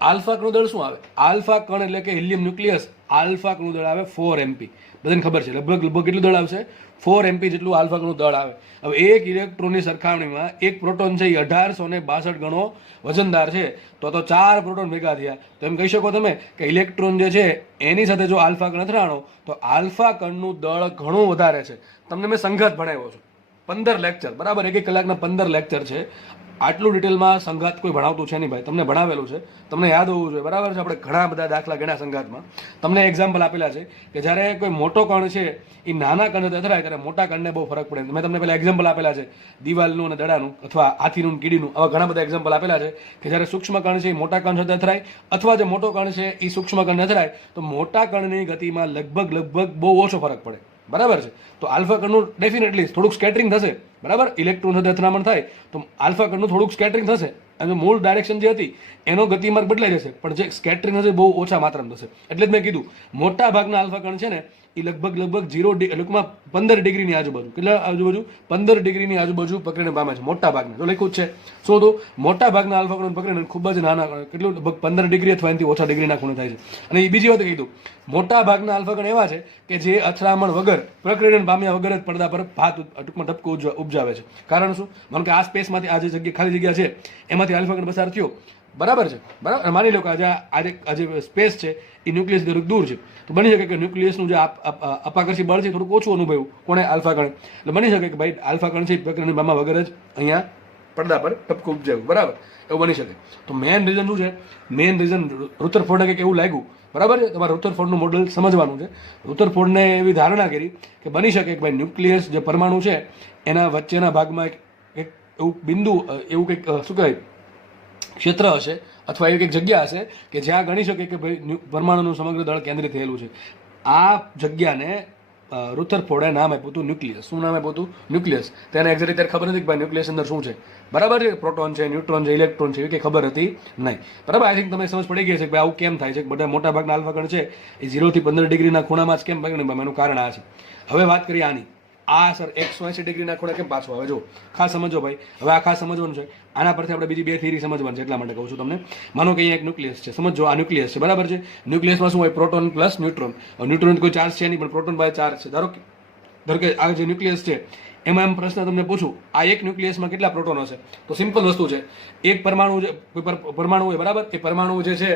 આલ્ફા કણનું દળ શું આવે? આલ્ફા કણ એટલે કે હિલિયમ ન્યુક્લિયસ, આલ્ફા કણનું દળ આવે 4 MP. બધાને ખબર છે લગભગ કેટલું દળ આવશે? 4 MP જેટલું આલ્ફા કણનું દળ આવે. હવે એક ઇલેક્ટ્રોનની સરખામણીમાં એક પ્રોટોન છે એ 1862 ગણો વજનદાર છે. તો 4 પ્રોટોન ભેગા થયા. તો એમ કહી શકો તમે કે ઇલેક્ટ્રોન જે છે એની સાથે જો આલ્ફા કણ અથડાણો તો આલ્ફા કણનું દળ ઘણું વધારે છે. તમને મેં સંઘાત ભણાવ્યો છું, 15 લેક્ચર, બરાબર, 1 કલાકના 15 લેક્ચર છે. આટલું ડિટેલમાં સંઘાત કોઈ ભણાવતું છે નહીં ભાઈ, તમને ભણાવેલું છે, તમને યાદ હોવું જોઈએ. બરાબર છે, આપણે ઘણા બધા દાખલા ગણ્યા સંઘાતમાં. તમને એક્ઝામ્પલ આપેલા છે કે જ્યારે કોઈ મોટો કણ છે એ નાના કણ સાથે અથડાય ત્યારે મોટા કણને બહુ ફરક પડે. મેં તમને પહેલાં એક્ઝામ્પલ આપેલા છે દિવાલનું અને દડાનું, અથવા હાથીનું, કીડીનું, આવા ઘણા બધા એક્ઝામ્પલ આપેલા છે કે જ્યારે સૂક્ષ્મ કણ છે એ મોટા કણ સાથે અથડાય, અથવા જે મોટો કણ છે એ સૂક્ષ્મ કણને અથડાય તો મોટા કણની ગતિમાં લગભગ બહુ ઓછો ફરક પડે. બરાબર છે, તો આલ્ફા કણનું ડેફિનેટલી થોડુંક સ્કેટરિંગ થશે. બરાબર, ઇલેક્ટ્રોન સાથે અથડામણ થાય તો આલ્ફા કણનું થોડુંક સ્કેટરિંગ થશે. અને મૂળ ડાયરેક્શન જે હતી એનો ગતિમાર્ગ બદલાઈ જશે, પણ જે સ્કેટરિંગ હશે બહુ ઓછા માત્રામાં થશે. એટલે જ મેં કીધું મોટા ભાગના આલ્ફા કણ છે ને એ લગભગ 15 ડિગ્રીની આજુબાજુ, કેટલા આજુબાજુ 15 ડિગ્રીની આજુબાજુ પકડીને પામે છે મોટા ભાગના. તો લખ્યું જ છે શું તો મોટા ભાગના આલ્ફા કણ પકડીને ખૂબ જ નાના, કેટલું લગભગ 15 ડિગ્રી અથવા એનાથી ઓછા ડિગ્રીના ખૂણે થાય છે. અને એ બીજી વાત કીધું, મોટા ભાગના આલ્ફા કણ એવા છે કે જે અથડામણ વગર, પ્રકૃતિને પામ્યા વગર જ પડદા પર ભાત ટૂંકમાં ટપકું ઉપજાવે છે. કારણ શું? માનો કે આ સ્પેસમાંથી આ જે જગ્યા ખાલી જગ્યા છે એમાંથી આલ્ફા કણ પસાર થયો, બરાબર છે, બરાબર. માની લો કે આજે સ્પેસ છે એ ન્યુક્લિયસ થોડુંક દૂર છે, તો બની શકે કે ન્યુક્લિયસનું જે અપાકર્ષી બળ છે થોડુંક ઓછું અનુભવ્યું કોણે? આલ્ફા કણ. એટલે બની શકે કે ભાઈ આલ્ફા કણ છે પ્રકૃતિની પામ્યા વગર જ અહીંયા પડદા પર ટપકું ઉપજાવ્યું, બરાબર, એવું બની શકે. તો મેઇન રીઝન શું છે? મેઇન રીઝન રુથરફોર્ડને કંઈક એવું લાગ્યું, બરાબર છે. તમારે રુથરફોર્ડનું મોડલ સમજવાનું છે. રુથરફોર્ડને એવી ધારણા કરી કે બની શકે કે ભાઈ ન્યુક્લિયસ જે પરમાણુ છે એના વચ્ચેના ભાગમાં એક એવું બિંદુ, એવું કંઈક શું કહેવાય ક્ષેત્ર હશે અથવા એવી કંઈક જગ્યા હશે કે જ્યાં ગણી શકે કે ભાઈ પરમાણુનું સમગ્ર દળ કેન્દ્રિત થયેલું છે. આ જગ્યાને રુથરફોર્ડે નામ આપ્યું હતું ન્યુક્લિયસ. શું નામ આપ્યું હતું? ન્યુક્લિયસ. તેને એક્ઝેક્ટ ત્યારે ખબર નથી કે ભાઈ ન્યુક્લિયસ અંદર શું છે, બરાબર છે. પ્રોટોન છે, ન્યુટ્રોન છે, ઇલેક્ટ્રોન છે, એવી કંઈ ખબર હતી નહીં, બરાબર. આઈ થિંક તમને સમજ પડી ગઈ છે કે ભાઈ આવું કેમ થાય છે કે બધા મોટા ભાગના આલ્ફા કણ છે એ 0 થી 15 ડિગ્રીના ખૂણામાં જ કેમ પકડે? એનું કારણ આ છે. હવે વાત કરીએ આની. આ સર 180 ડિગ્રીના ખૂણે કેમ પાછું આવે? જો ખાસ સમજો ભાઈ, હવે આ ખાસ સમજવાનું છે. આના પરથી આપણે બીજી 2 થિયરી સમજવાની છે, એટલા માટે કહું છું તમને. માનો કે અહીંયા એક ન્યુક્લિયસ છે, સમજો આ ન્યુક્લિયસ છે, બરાબર છે. ન્યુક્લિયસમાં શું હોય? Proton plus neutron. ન્યુટ્રોન કોઈ ચાર્જ છે નહીં, પણ પ્રોટોન પાસે ચાર્જ છે. ધારો કે આ જે ન્યુક્લિયસ છે એમાં એમ પ્રશ્ન તમને પૂછું, આ એક ન્યુક્લિયસમાં કેટલા પ્રોટોન હશે? તો સિમ્પલ વસ્તુ છે, એક પરમાણુ પરમાણુ હોય, બરાબર. એ પરમાણુ જે છે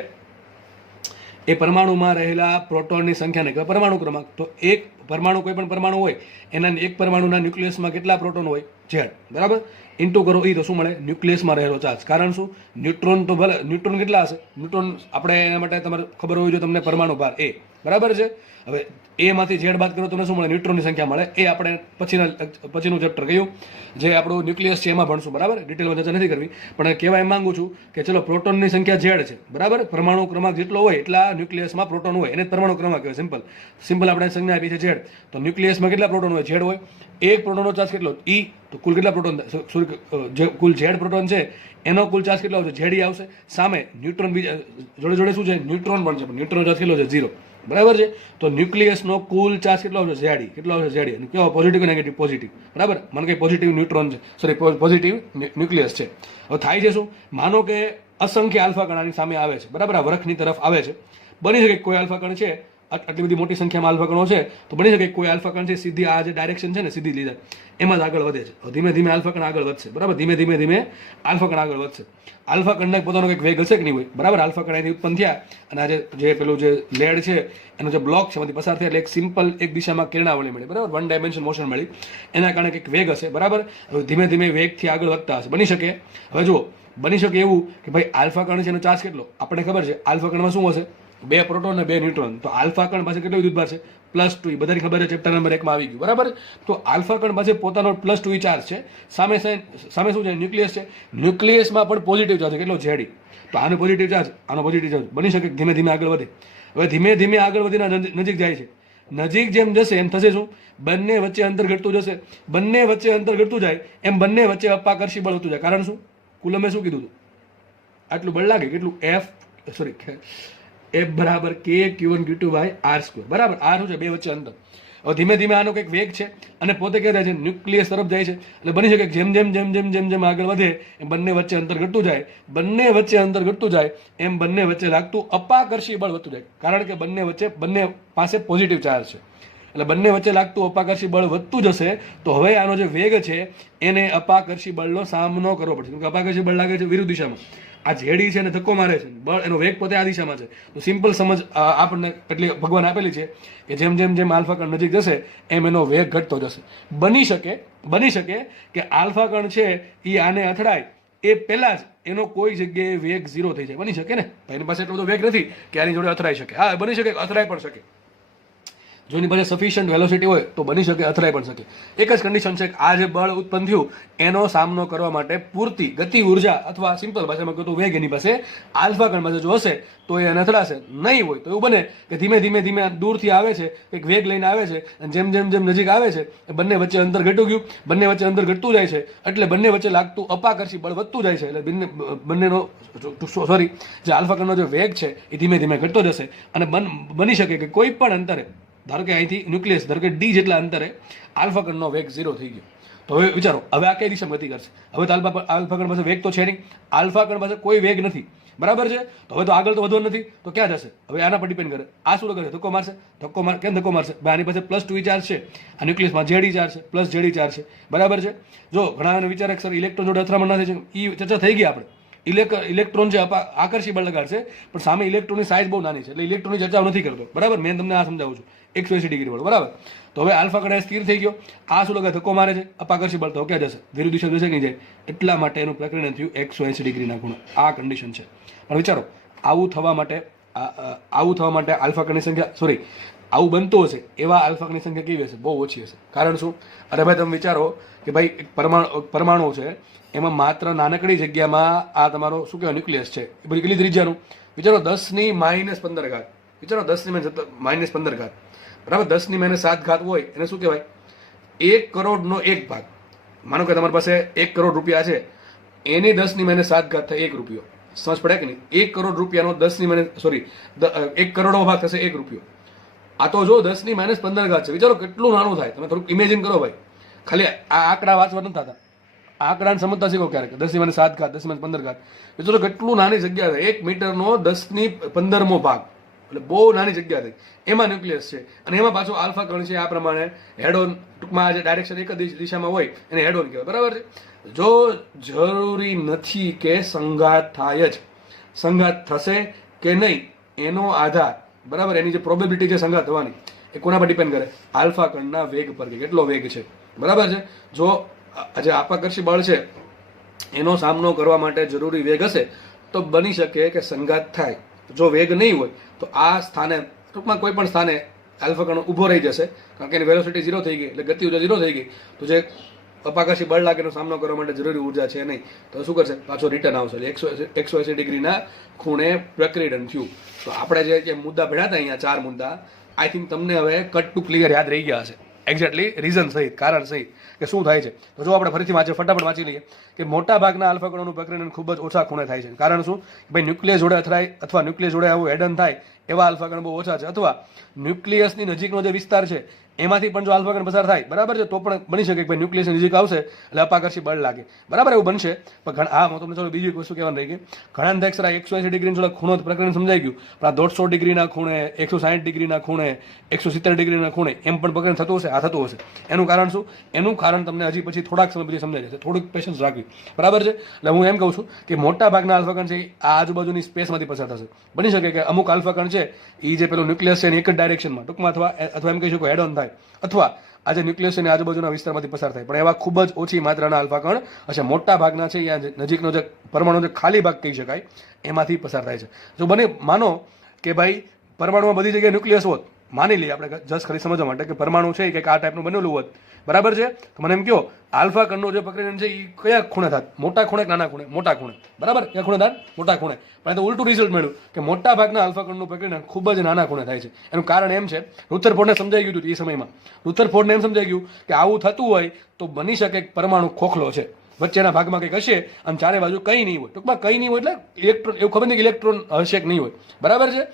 એ પરમાણુમાં રહેલા પ્રોટોનની સંખ્યાને કહેવાય પરમાણુ ક્રમાંક. તો એક પરમાણુ, કોઈ પણ પરમાણુ હોય એના એક પરમાણુના ન્યુક્લિયસમાં કેટલા પ્રોટોન હોય? Z, બરાબર. ઇન્ટુ કરો એ તો શું મળે? ન્યુક્લિયસમાં રહેલો ચાર્જ. કારણ શું? ન્યુટ્રોન તો ભલે, ન્યુટ્રોન કેટલા હશે? ન્યુટ્રોન આપણે એના માટે તમારે ખબર હોવી જોઈએ તમને પરમાણુ ભાર A, બરાબર છે. હવે A માંથી Z બાદ કરો તમને શું મળે? ન્યુટ્રોનની સંખ્યા મળે. એ આપણે પછીનું ચેપ્ટર કયું જે આપણું ન્યુક્લિયસ છે એમાં ભણશું, બરાબર. ડિટેલમાં ચર્ચા નથી કરવી, પણ કહેવા એમ માંગુ છું કે ચલો પ્રોટોનની સંખ્યા Z છે, બરાબર. પરમાણુ ક્રમાંક જેટલો હોય એટલા ન્યુક્લિયસમાં પ્રોટોન હોય, એને પરમાણુ ક્રમાંક કહેવાય. સિમ્પલ આપણે સંજ્ઞા આપી છે Z. તો ન્યુક્લિયસમાં કેટલા પ્રોટોન હોય? Z હોય. એક પ્રોટોનનો ચાર્જ કેટલો? E. તો કુલ કેટલા પ્રોટોન? જે કુલ Z પ્રોટોન છે એનો કુલ ચાર્જ કેટલો આવશે? Z આવશે. સામે ન્યુટ્રોન જોડે જોડે શું છે? ન્યુટ્રોન પણ છે, પણ ન્યુટ્રોન ચાર્જ કેટલો છે? 0, બરાબર છે. તો ન્યુક્લિયસનો કુલ ચાર્જ કેટલો આવશે? Z. કેટલો આવશે? Z. અને કેવો? Positive negative? પોઝિટિવ, બરાબર. મને કે પોઝિટિવ ન્યુટ્રોન છે, સોરી પોઝિટિવ ન્યુક્લિયસ છે. હવે થાય છે શું? માનો કે અસંખ્ય આલ્ફા કણ આની સામે આવે છે, બરાબર. આ વરખની તરફ આવે છે. બની શકે કોઈ આલ્ફા કણ છે, આટલી બધી મોટી સંખ્યામાં આલ્ફા કણો છે, તો બની શકે કોઈ આલ્ફા કણ છે સીધી આ જે ડાયરેક્શન છે ને સીધી લીધા એમાં જ આગળ વધે છે. ધીમે ધીમે આલ્ફા કણ આગળ વધશે, બરાબર. ધીમે ધીમે આલ્ફા કણ આગળ વધશે. આલ્ફા કણને પોતાનો કંઈક વેગ હશે કે નહીં હોય, બરાબર. આલ્ફા કણ એથી ઉત્પન્ન થયા અને આજે જે પેલું જે લેડ છે એનો જે બ્લોક છે એમાંથી પસાર થયા એટલે એક સિમ્પલ એક દિશામાં કિરણાવળી મળી, બરાબર. 1 ડાયમેન્શન મોશન મળી. એના કારણે કંઈક વેગ હશે, બરાબર. હવે ધીમે ધીમે વેગથી આગળ વધતા હશે. બની શકે, હવે જુઓ, બની શકે એવું કે ભાઈ આલ્ફા કણ છે એનો ચાર્જ કેટલો? આપણને ખબર છે આલ્ફા કણમાં શું હશે? 2 પ્રોટોન અને 2 ન્યુટ્રોન. તો આલ્ફા કણ પાસે કેટલો વિદ્યુતભાર છે? +2. બધાની ખબર છે, ચેપ્ટર નંબર 1 માં આવી ગયું, બરાબર. તો આલ્ફા કણ પાસે પોતાનો +2 ચાર્જ છે. સામે શું છે? ન્યુક્લિયસ છે. ન્યુક્લિયસમાં પણ પોઝિટિવ ચાર્જ કેટલો? Z. તો આનો પોઝિટિવ ચાર્જ, આનો પોઝિટિવ ચાર્જ. બની શકે ધીમે ધીમે આગળ વધે. હવે ધીમે ધીમે આગળ વધીને નજીક જાય છે. નજીક જેમ જશે એમ થશે શું? બંને વચ્ચે અંતર ઘટતું જશે. બંને વચ્ચે અંતર ઘટતું જાય એમ બંને વચ્ચે અપાકર્ષી બળ વધતું જાય. કારણ શું? કુલમે શું કીધું હતું? આટલું બળ લાગે કેટલું? F બરાબર K Q1Q2/r², બરાબર. R શું છે? 2 વચ્ચે અંતર. હવે ધીમે ધીમે આનો કંઈક વેગ છે અને પોતે કે છે ન્યુક્લિયસ તરફ જાય છે. એટલે બની શકે જેમ જેમ આગળ વધે એમ બંને વચ્ચે અંતર ઘટતું જાય. બંને વચ્ચે અંતર ઘટતું જાય એમ બંને વચ્ચે લાગતું અપાકર્ષી બળ વધતું જાય. કારણ કે બંને પાસે પોઝિટિવ ચાર્જ છે. એટલે બંને વચ્ચે લાગતું અપાકર્ષી બળ વધતું જશે. તો હવે આનો જે વેગ છે એને અપાકર્ષી બળનો સામનો કરવો પડશે. કેમ કે અપાકર્ષી બળ લાગે છે વિરુદ્ધ દિશામાં. આ જેડી છે એને ધક્કો મારે છે, બળ એનો વેગ પોતે આ દિશામાં છે. તો સિમ્પલ સમજ આપણને એટલી ભગવાન આપેલી છે કે જેમ આલ્ફા કણ નજીક જશે એમ એનો વેગ ઘટતો જશે. બની શકે કે આલ્ફા કણ છે એ આને અથડાય એ પહેલા જ એનો કોઈ જગ્યાએ વેગ 0 થઈ જાય. બની શકે ને? એની પાસે એટલો બધો વેગ નથી કે આની જોડે અથડાઈ શકે. હા, બની શકે, અથડાઈ પણ શકે. જો એની પાસે સફિશિયન્ટ વેલોસિટી હોય તો બની શકે, અથડાઈ પણ શકે. એક જ કન્ડિશન છે કે આ જે બળ ઉત્પન્ન થયું એનો સામનો કરવા માટે પૂરતી ગતિ ઉર્જા અથવા સિમ્પલ ભાષામાં કહું તો વેગ એની પાસે આલ્ફા કણ પાસે જો હશે તો એ એને અથડાશે. નહીં હોય તો એવું બને કે ધીમે ધીમે ધીમે દૂરથી આવે છે, કંઈક વેગ લઈને આવે છે, અને જેમ જેમ જેમ નજીક આવે છે એ બંને વચ્ચે અંતર ઘટતું ગયું, બંને વચ્ચે અંતર ઘટતું જાય છે, એટલે બંને વચ્ચે લાગતું અપાકર્ષી બળ વધતું જાય છે. એટલે બંનેનો જે આલ્ફા કણનો જે વેગ છે એ ધીમે ધીમે ઘટતો જશે, અને બની શકે કે કોઈ પણ અંતરે, ધારો કે અહીંથી ન્યુક્લિયસ ધારો કે ડી જેટલા અંતરે આલ્ફા કણનો વેગ 0 થઈ ગયો. તો હવે વિચારો, હવે આ કઈ દિશામાં ગતિ કરશે? હવે તો આલ્ફા કણ પાસે વેગ તો છે નહીં, આલ્ફા કણ પાસે કોઈ વેગ નથી, બરાબર છે. તો હવે તો આગળ તો વધવાનું નથી, તો ક્યાં જશે? હવે આના પર ડિપેન્ડ કરે. આ શું કરે? ધક્કો મારશે. કેમ ધક્કો મારશે? ભાઈ આની પાસે +2e ચાર્જ છે, આ ન્યુક્લિયસમાં ZE ચાર્જ છે, +ZE ચાર્જ છે, બરાબર છે. જો ઘણા વિચારે સર ઇલેક્ટ્રોન જોડે અથડામણ ના થાય છે, એ ચર્ચા થઈ ગઈ આપણે. ઇલેક્ટ્રોન છે આકર્ષી બળ લગાડશે, પણ સામે ઇલેક્ટ્રોનની સાઇઝ બહુ નાની છે, એટલે ઇલેક્ટ્રોનની ચર્ચા નથી કરતો, બરાબર. મેં તમને આ સમજાવું છું 180 ડિગ્રી વાળું, બરાબર. તો હવે આલ્ફા કણ સ્થિર થઈ ગયો, આ શું લગાડે? ધક્કો મારે છે, અપાકર્ષી બળ તો ક્યાં જશે? વિરુદ્ધ દિશા જશે નહીં જાય, એટલા માટે એનું પ્રકરણ થયું 180 ડિગ્રીના ખૂણે. આ કન્ડિશન છે. પણ વિચારો, આવું થવા માટે આલ્ફા કણની સંખ્યા આવું બનતું હશે એવા આલ્ફા કણની સંખ્યા કેવી હશે? બહુ ઓછી હશે. કારણ શું? અરે ભાઈ તમે વિચારો કે ભાઈ એક પરમાણુ છે, એમાં માત્ર નાનકડી જગ્યામાં આ તમારો શું કહેવાય ન્યુક્લિયસ છે, એ બધી કેટલી ત્રિજ્યાનું? વિચારો 10⁻15. વિચારો 10⁻15, બરાબર. 10⁻7 હોય એને શું કહેવાય? 1 કરોડનો 1 ભાગ. માનો કે તમારી પાસે 1 કરોડ રૂપિયા છે, એની 10⁻7 થાય 1 રૂપિયો. સમજ પડે કે નહીં? 1 કરોડ રૂપિયાનો 1 કરોડનો ભાગ થશે 1 રૂપિયો. આ તો જો 10⁻15 છે. વિચારો કેટલું નાનું થાય. તમે થોડુંક ઇમેજિન કરો ભાઈ. ખાલી આ આંકડા વાંચવા નથી થતા, આ આંકડાને સમજતા શીખો ક્યારેક. 10⁻7 10⁻15. વિચારો કેટલું નાની જગ્યા થાય. 1 મીટરનો 10⁻15મો ભાગ, એટલે બહુ નાની જગ્યા થઈ. એમાં ન્યુક્લિયસ છે, અને એમાં પાછું આલ્ફા કણ છે. આ પ્રમાણે હેડ ઓન, ટૂંકમાં જે ડાયરેક્શન એક જ દિશામાં હોય એને હેડ ઓન કહેવાય, બરાબર છે. જો જરૂરી નથી કે સંઘાત થાય જ, સંઘાત થશે કે નહીં એનો આધાર, બરાબર, એની જે પ્રોબેબિલિટી છે સંઘાત થવાની, એ કોના પર ડિપેન્ડ કરે? આલ્ફા કણના વેગ પર, કે કેટલો વેગ છે, બરાબર છે. જો જે અપાકર્ષી બળ છે એનો સામનો કરવા માટે જરૂરી વેગ હશે તો બની શકે કે સંઘાત થાય. જો વેગ નહીં હોય તો આ સ્થાને, ટૂંકમાં કોઈ પણ સ્થાને આલ્ફા કણ ઊભો રહી જશે, કારણ કે એની વેલોસિટી 0 થઈ ગઈ, એટલે ગતિ ઉર્જા 0 થઈ ગઈ. તો જે અપાકર્ષી બળ લાગેનો સામનો કરવા માટે જરૂરી ઉર્જા છે નહીં, તો શું કરશે? પાછો રિટર્ન આવશે. 180 ડિગ્રીના ખૂણે પ્રક્રિયન થયું. તો આપણે જે મુદ્દા ભેળ્યા હતા અહીંયા 4 મુદ્દા, આઈ થિંક તમને હવે કટ ટુ ક્લિયર યાદ રહી ગયા હશે, એક્ઝેક્ટલી રીઝન સહિત, કારણ સહિત કે શું થાય છે. તો જો આપણે ફરીથી ફટાફટ વાંચી લઈએ કે મોટા ભાગના આલ્ફા કણોનું પ્રકરણ ખૂબ જ ઓછા ખૂણે થાય છે. કારણ શું? ભાઈ ન્યુક્લિયસ જોડે અથડાય અથવા ન્યુક્લિયસ જોડે આવું હેડન થાય એવા આલ્ફા કણ બહુ ઓછા છે, અથવા ન્યુક્લિયસની નજીકનો જે વિસ્તાર છે એમાંથી પણ જો આલ્ફા કણ પસાર થાય, બરાબર છે, તો પણ બની શકે કે ભાઈ ન્યુક્લિયસની નજીક આવશે એટલે અપાકર્ષી બળ લાગે, બરાબર, એવું બનશે. પણ હા, હું તમને ચાલો બીજી એક વસ્તુ કહેવાની રહી ગઈ. ઘણા ને 180 ડિગ્રી જોડે ખૂણો પ્રકરણ સમજાઈ ગયું, પણ આ 150 ડિગ્રીના ખૂણે, 160 ડિગ્રીના ખૂણે, 170 ડિગ્રીના ખૂણે એમ પણ પ્રકરણ થતું હશે. આ થતું હશે. એનું કારણ શું? એનું કારણ તમને હજી પછી થોડાક સમય પછી સમજાય જશે. થોડુંક પેશન્સ રાખવી, બરાબર છે. એટલે હું એમ કહું છું કે મોટા ભાગના આલ્ફા કણ છે આ આજુબાજુની સ્પેસમાંથી પસાર થશે. બની શકે કે અમુક આલ્ફા કણ છે એ જે પેલો ન્યુક્લિયસ છે એની એક જ ડાયરેક્શનમાં, ટૂંકમાં અથવા એમ કહી શકો હેડ ઓન થાય, અથવા આ જે ન્યુક્લિયસ છે આજુબાજુના વિસ્તારમાંથી પસાર થાય. પણ એવા ખૂબ જ ઓછી માત્રાના આલ્ફા કણ હશે. મોટા ભાગના છે અહીંયા નજીકનો જે પરમાણુ જે ખાલી ભાગ કહી શકાય એમાંથી પસાર થાય છે. જો માનો કે ભાઈ પરમાણુમાં બધી જગ્યાએ ન્યુક્લિયસ હોત, માની લઈએ આપણે જસ્ટ ખાલી સમજવા માટે કે પરમાણુ છે કે આ ટાઈપનું બનેલું હોત, બરાબર છે, તો મને એમ કહો આલ્ફા કણનું જે પ્રકરણ છે એ કયા ખૂણે થાત? મોટા ખૂણે કે નાના ખૂણે? મોટા ખૂણે, બરાબર. કયા ખૂણે થાત? મોટા ખૂણે. પણ તો ઉલટું રિઝલ્ટ મળ્યું કે મોટા ભાગના આલ્ફા કણનું પ્રકરણ ખૂબ જ નાના ખૂણે થાય છે. એનું કારણ એમ છે, રુથરફોર્ડને સમજાઈ ગયું હતું એ સમયમાં. રુથરફોર્ડને એમ સમજાઈ ગયું કે આવું થતું હોય તો બની શકે કે પરમાણુ ખોખલો છે, વચ્ચેના ભાગમાં કંઈક હશે અને ચારે બાજુ કંઈ નહીં હોય. ટૂંકમાં કંઈ નહીં હોય એટલે ઇલેક્ટ્રોન, એવું ખબર નહીં કે ઇલેક્ટ્રોન હશે કે નહીં હોય, બરાબર છે.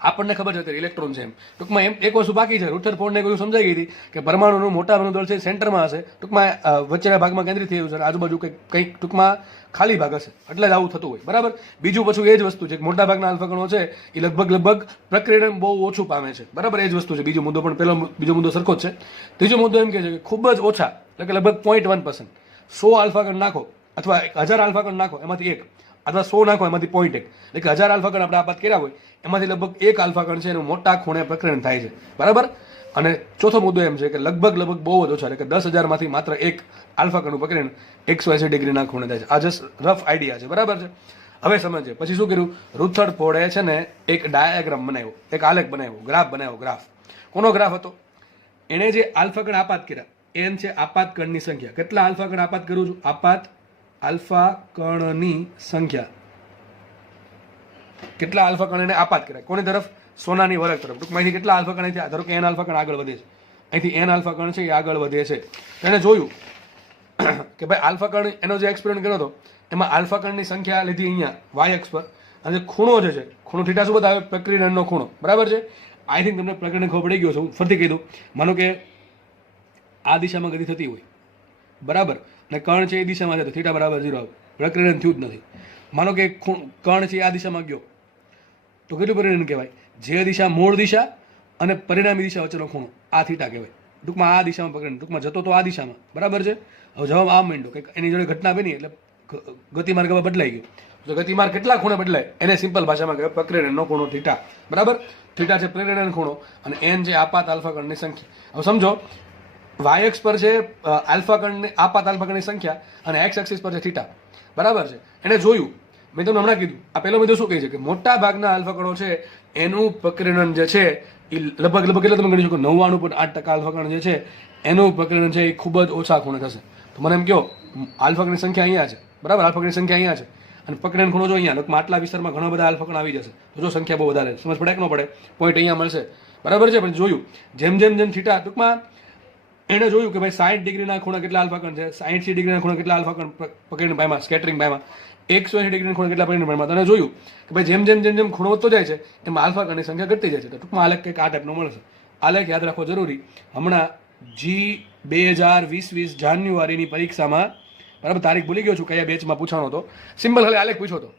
આપણને ખબર છે અત્યારે ઇલેક્ટ્રોન છે એમ. ટૂંકમાં એમ એક વસ્તુ બાકી છે. રુથરફોર્ડને કોઈ સમજાઈ ગઈ હતી કે પરમાણુનું મોટા દળ છે સેન્ટરમાં હશે, ટૂંકમાં વચ્ચેના ભાગમાં કેન્દ્રિત થયું છે, આજુબાજુ કંઈક ટૂંકમાં ખાલી ભાગ હશે, એટલે જ આવું થતું હોય, બરાબર. બીજું પાછું એ જ વસ્તુ છે કે મોટા ભાગના આલ્ફા કણો છે એ લગભગ પ્રક્રિયન બહુ ઓછું પામે છે, બરાબર. એ જ વસ્તુ છે. બીજો મુદ્દો પણ બીજો મુદ્દો સરખો જ છે. ત્રીજો મુદ્દો એમ કહે છે કે ખૂબ જ ઓછા, એટલે કે લગભગ 0.1%, 100 આલ્ફા કણ નાખો અથવા 1000 આલ્ફા કણ નાખો એમાંથી એક, અથવા 100 નાખો એમાંથી 0.1, એટલે કે 1000 આલ્ફા કણ આપણે આપાત કર્યા હોય એમાંથી લગભગ 1 આલ્ફા કણ છે એનું મોટા ખૂણે પ્રકરણ થાય છે, બરાબર. અને ચોથો મુદ્દો એમ છે કે લગભગ બહુ જ ઓછા, એટલે કે 10,000 માંથી માત્ર 1 આલ્ફા કણનું પ્રકરણ 180 ડિગ્રીના ખૂણે થાય છે. આ જસ્ટ રફ આઈડિયા છે, બરાબર છે. હવે સમજીએ પછી શું કર્યું? રુથરફોર્ડે છે ને એક ડાયાગ્રામ બનાવ્યો, એક આલેખ બનાવ્યો, ગ્રાફ બનાવ્યો, ગ્રાફ. કોનો ગ્રાફ હતો? એણે જે આલ્ફા કણ આપાત કર્યા, એન છે આપાત કણની સંખ્યા. કેટલા આલ્ફા કણ આપાત કરું છું? આલ્ફા કણની સંખ્યા. કેટલા આલ્ફા કણ એને આપાત કર્યા? કોની તરફ? સોનાની વરખ તરફ. ટૂંકમાં અહીંથી કેટલા આલ્ફા કણ થયા? ધારો કે એન આલ્ફા કણ આગળ વધે છે, અહીંથી એન આલ્ફા કણ છે એ આગળ વધે છે. એને જોયું કે ભાઈ આલ્ફા કણ, એનો જે એક્સપેરિમેન્ટ કર્યો હતો એમાં આલ્ફા કણની સંખ્યા લીધી અહીંયા વાય અક્ષ પર, અને ખૂણો જે છે, ખૂણો થીટા શું બતાવે? પ્રકીર્ણનનો ખૂણો. બરાબર છે? આઈ થિંક તમને પ્રકીર્ણન ખબર પડી ગયો છે. હું ફરીથી કીધું, માનો કે આ દિશામાં ગતિ થતી હોય, બરાબર, અને કણ છે એ દિશામાં છે તો થીટા બરાબર 0 આવે. પ્રકીર્ણન થયું જ નથી. માનો કે કણ છે આ દિશામાં ગયો તો કેટલું પરિણામ કહેવાય? જે દિશા, મૂળ દિશા અને પરિણામી દિશા વચ્ચેનો ખૂણો, આ થીટા કહેવાય. ટૂંકમાં આ દિશામાં પકડીને, ટૂંકમાં જતો તો આ દિશામાં, બરાબર છે. હવે જવાબ આ માંડો કે એની જોડે ઘટના બની એટલે ગતિમાર્ગ હવે બદલાઈ ગયો. તો ગતિમાર્ગ કેટલા ખૂણે બદલાય એને સિમ્પલ ભાષામાં કહેવાય પ્રકીર્ણનનો ખૂણો થીટા. બરાબર? થીટા છે પ્રકીર્ણન ખૂણો અને એન છે આપાત આલ્ફા કણની સંખ્યા. હવે સમજો, વાય અક્ષ પર છે આલ્ફા કણની આપાત આલ્ફા કણની સંખ્યા અને એક્સ એક્સિસ પર છે થીટા. બરાબર છે? એને જોયું, મેં તમને હમણાં કીધું, આ પહેલો મુદ્દો શું કહે છે કે મોટા ભાગના આલ્ફા કણો છે એનું પ્રકીર્ણન જે છે એ લગભગ કેટલા તમે ગણી શકો? 99.8% આલ્ફા કણ જે છે એનું પ્રકીર્ણન છે એ ખૂબ જ ઓછા ખૂણે થશે. તો મને એમ કહો, આલ્ફા કણની સંખ્યા અહીંયા છે, બરાબર, આલ્ફા કણની સંખ્યા અહીંયા છે અને પ્રકીર્ણન ખૂણો જો અહીંયા, લગભગ આટલા વિસ્તારમાં ઘણા બધા આલ્ફા કણ આવી જશે. તો જો સંખ્યા બહુ વધારે, સમજ પડે કે ન પડે? પોઈન્ટ અહીંયા મળશે. બરાબર છે? પણ જોયું જેમ જેમ જેમ થીટા, ટૂંકમાં એણે જોયું કે ભાઈ 60 ડિગ્રીના ખૂણા કેટલા આલ્ફા કણ છે, 60 ડિગ્રીના ખૂણા કેટલા આલ્ફા કણ પ્રકીર્ણન પામ્યા, સ્કેટરિંગ પામ્યા, 180 ડિગ્રીના ખૂણા કેટલા પરિણામ પામ્યા. તો એને જોયું કે ભાઈ જેમ જેમ જેમ જેમ ખૂણો વધતો જાય છે એમાં આલ્ફા કણની સંખ્યા ઘટતી જાય છે. તો ટૂંકમાં આલેખ કંઈક આ ટાઈપનો મળશે. આલેખ યાદ રાખવો જરૂરી. હમણાં G2020 જાન્યુઆરીની પરીક્ષામાં, બરાબર, તારીખ ભૂલી ગયો છું કયા બેચમાં પૂછાણો હતો, સિમ્પલ ખાલી આલેખ પૂછ્યો હતો.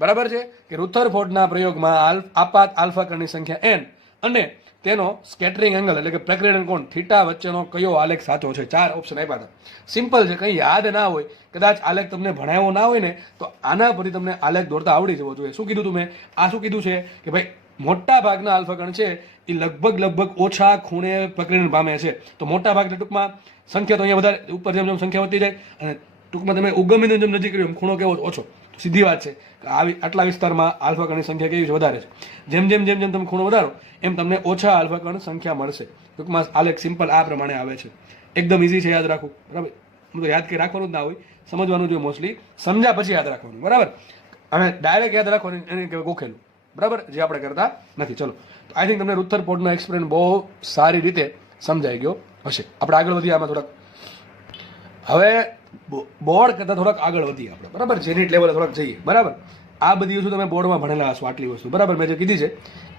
બરાબર છે? કે રુથરફોર્ડના પ્રયોગમાં આપાત આલ્ફા કણની સંખ્યા n અને તેનો સ્કેટરિંગ એંગલ એટલે કે પ્રકીર્ણન કોણ થીટા વચ્ચેનો કયો આલેખ સાચો છે. 4 ઓપ્શન આપ્યા હતા. સિમ્પલ છે, કંઈ યાદ ના હોય, કદાચ આલેખ તમને ભણાવ્યો ના હોય ને તો આના પરથી તમને આલેખ દોરતા આવડી જવો જોઈએ. શું કીધું તમે? આ શું કીધું છે કે ભાઈ મોટા ભાગના આલ્ફા કણ છે એ લગભગ ઓછા ખૂણે પ્રકીર્ણન પામે છે. તો મોટા ભાગની ટૂંકમાં સંખ્યા તો અહીંયા વધારે, ઉપર જેમ જેમ સંખ્યા વધતી જાય અને ટૂંકમાં તમે ઉગમની જેમ નજીક રહ્યો એમ ખૂણો કેવો ઓછો. સીધી વાત છે કે આટલા વિસ્તારમાં આલ્ફા કણની સંખ્યા કેવી છે? વધારે છે. જેમ જેમ જેમ જેમ તમે ખૂણો વધારો એમ તમને ઓછા આલ્ફા કણ સંખ્યા મળશે. ટૂંકમાં આલેખ સિમ્પલ આ પ્રમાણે આવે છે. એકદમ ઇઝી છે, યાદ રાખવું. બરાબર? તો યાદ કંઈ રાખવાનું જ ના હોય, સમજવાનું જોઈએ મોસ્ટલી, સમજ્યા પછી યાદ રાખવાનું. બરાબર? અને ડાયરેક્ટ યાદ રાખવાનું એને કહેવાય ગોખેલું. બરાબર? જે આપણે કરતા નથી. ચલો, તો આઈ થિંક તમને રુથરફોર્ડનો એક્સપેરિમેન્ટ બહુ સારી રીતે સમજાઈ ગયો હશે. આપણે આગળ વધીએ આમાં થોડાક. હવે બોર્ડ કરતાં થોડાક આગળ વધીએ આપણે. બરાબર? જેનિટ લેવલે થોડાક જઈએ. બરાબર? આ બધી વસ્તુ તમે બોર્ડમાં ભણેલા હશો. આટલી વસ્તુ, બરાબર, મેં જે કીધી છે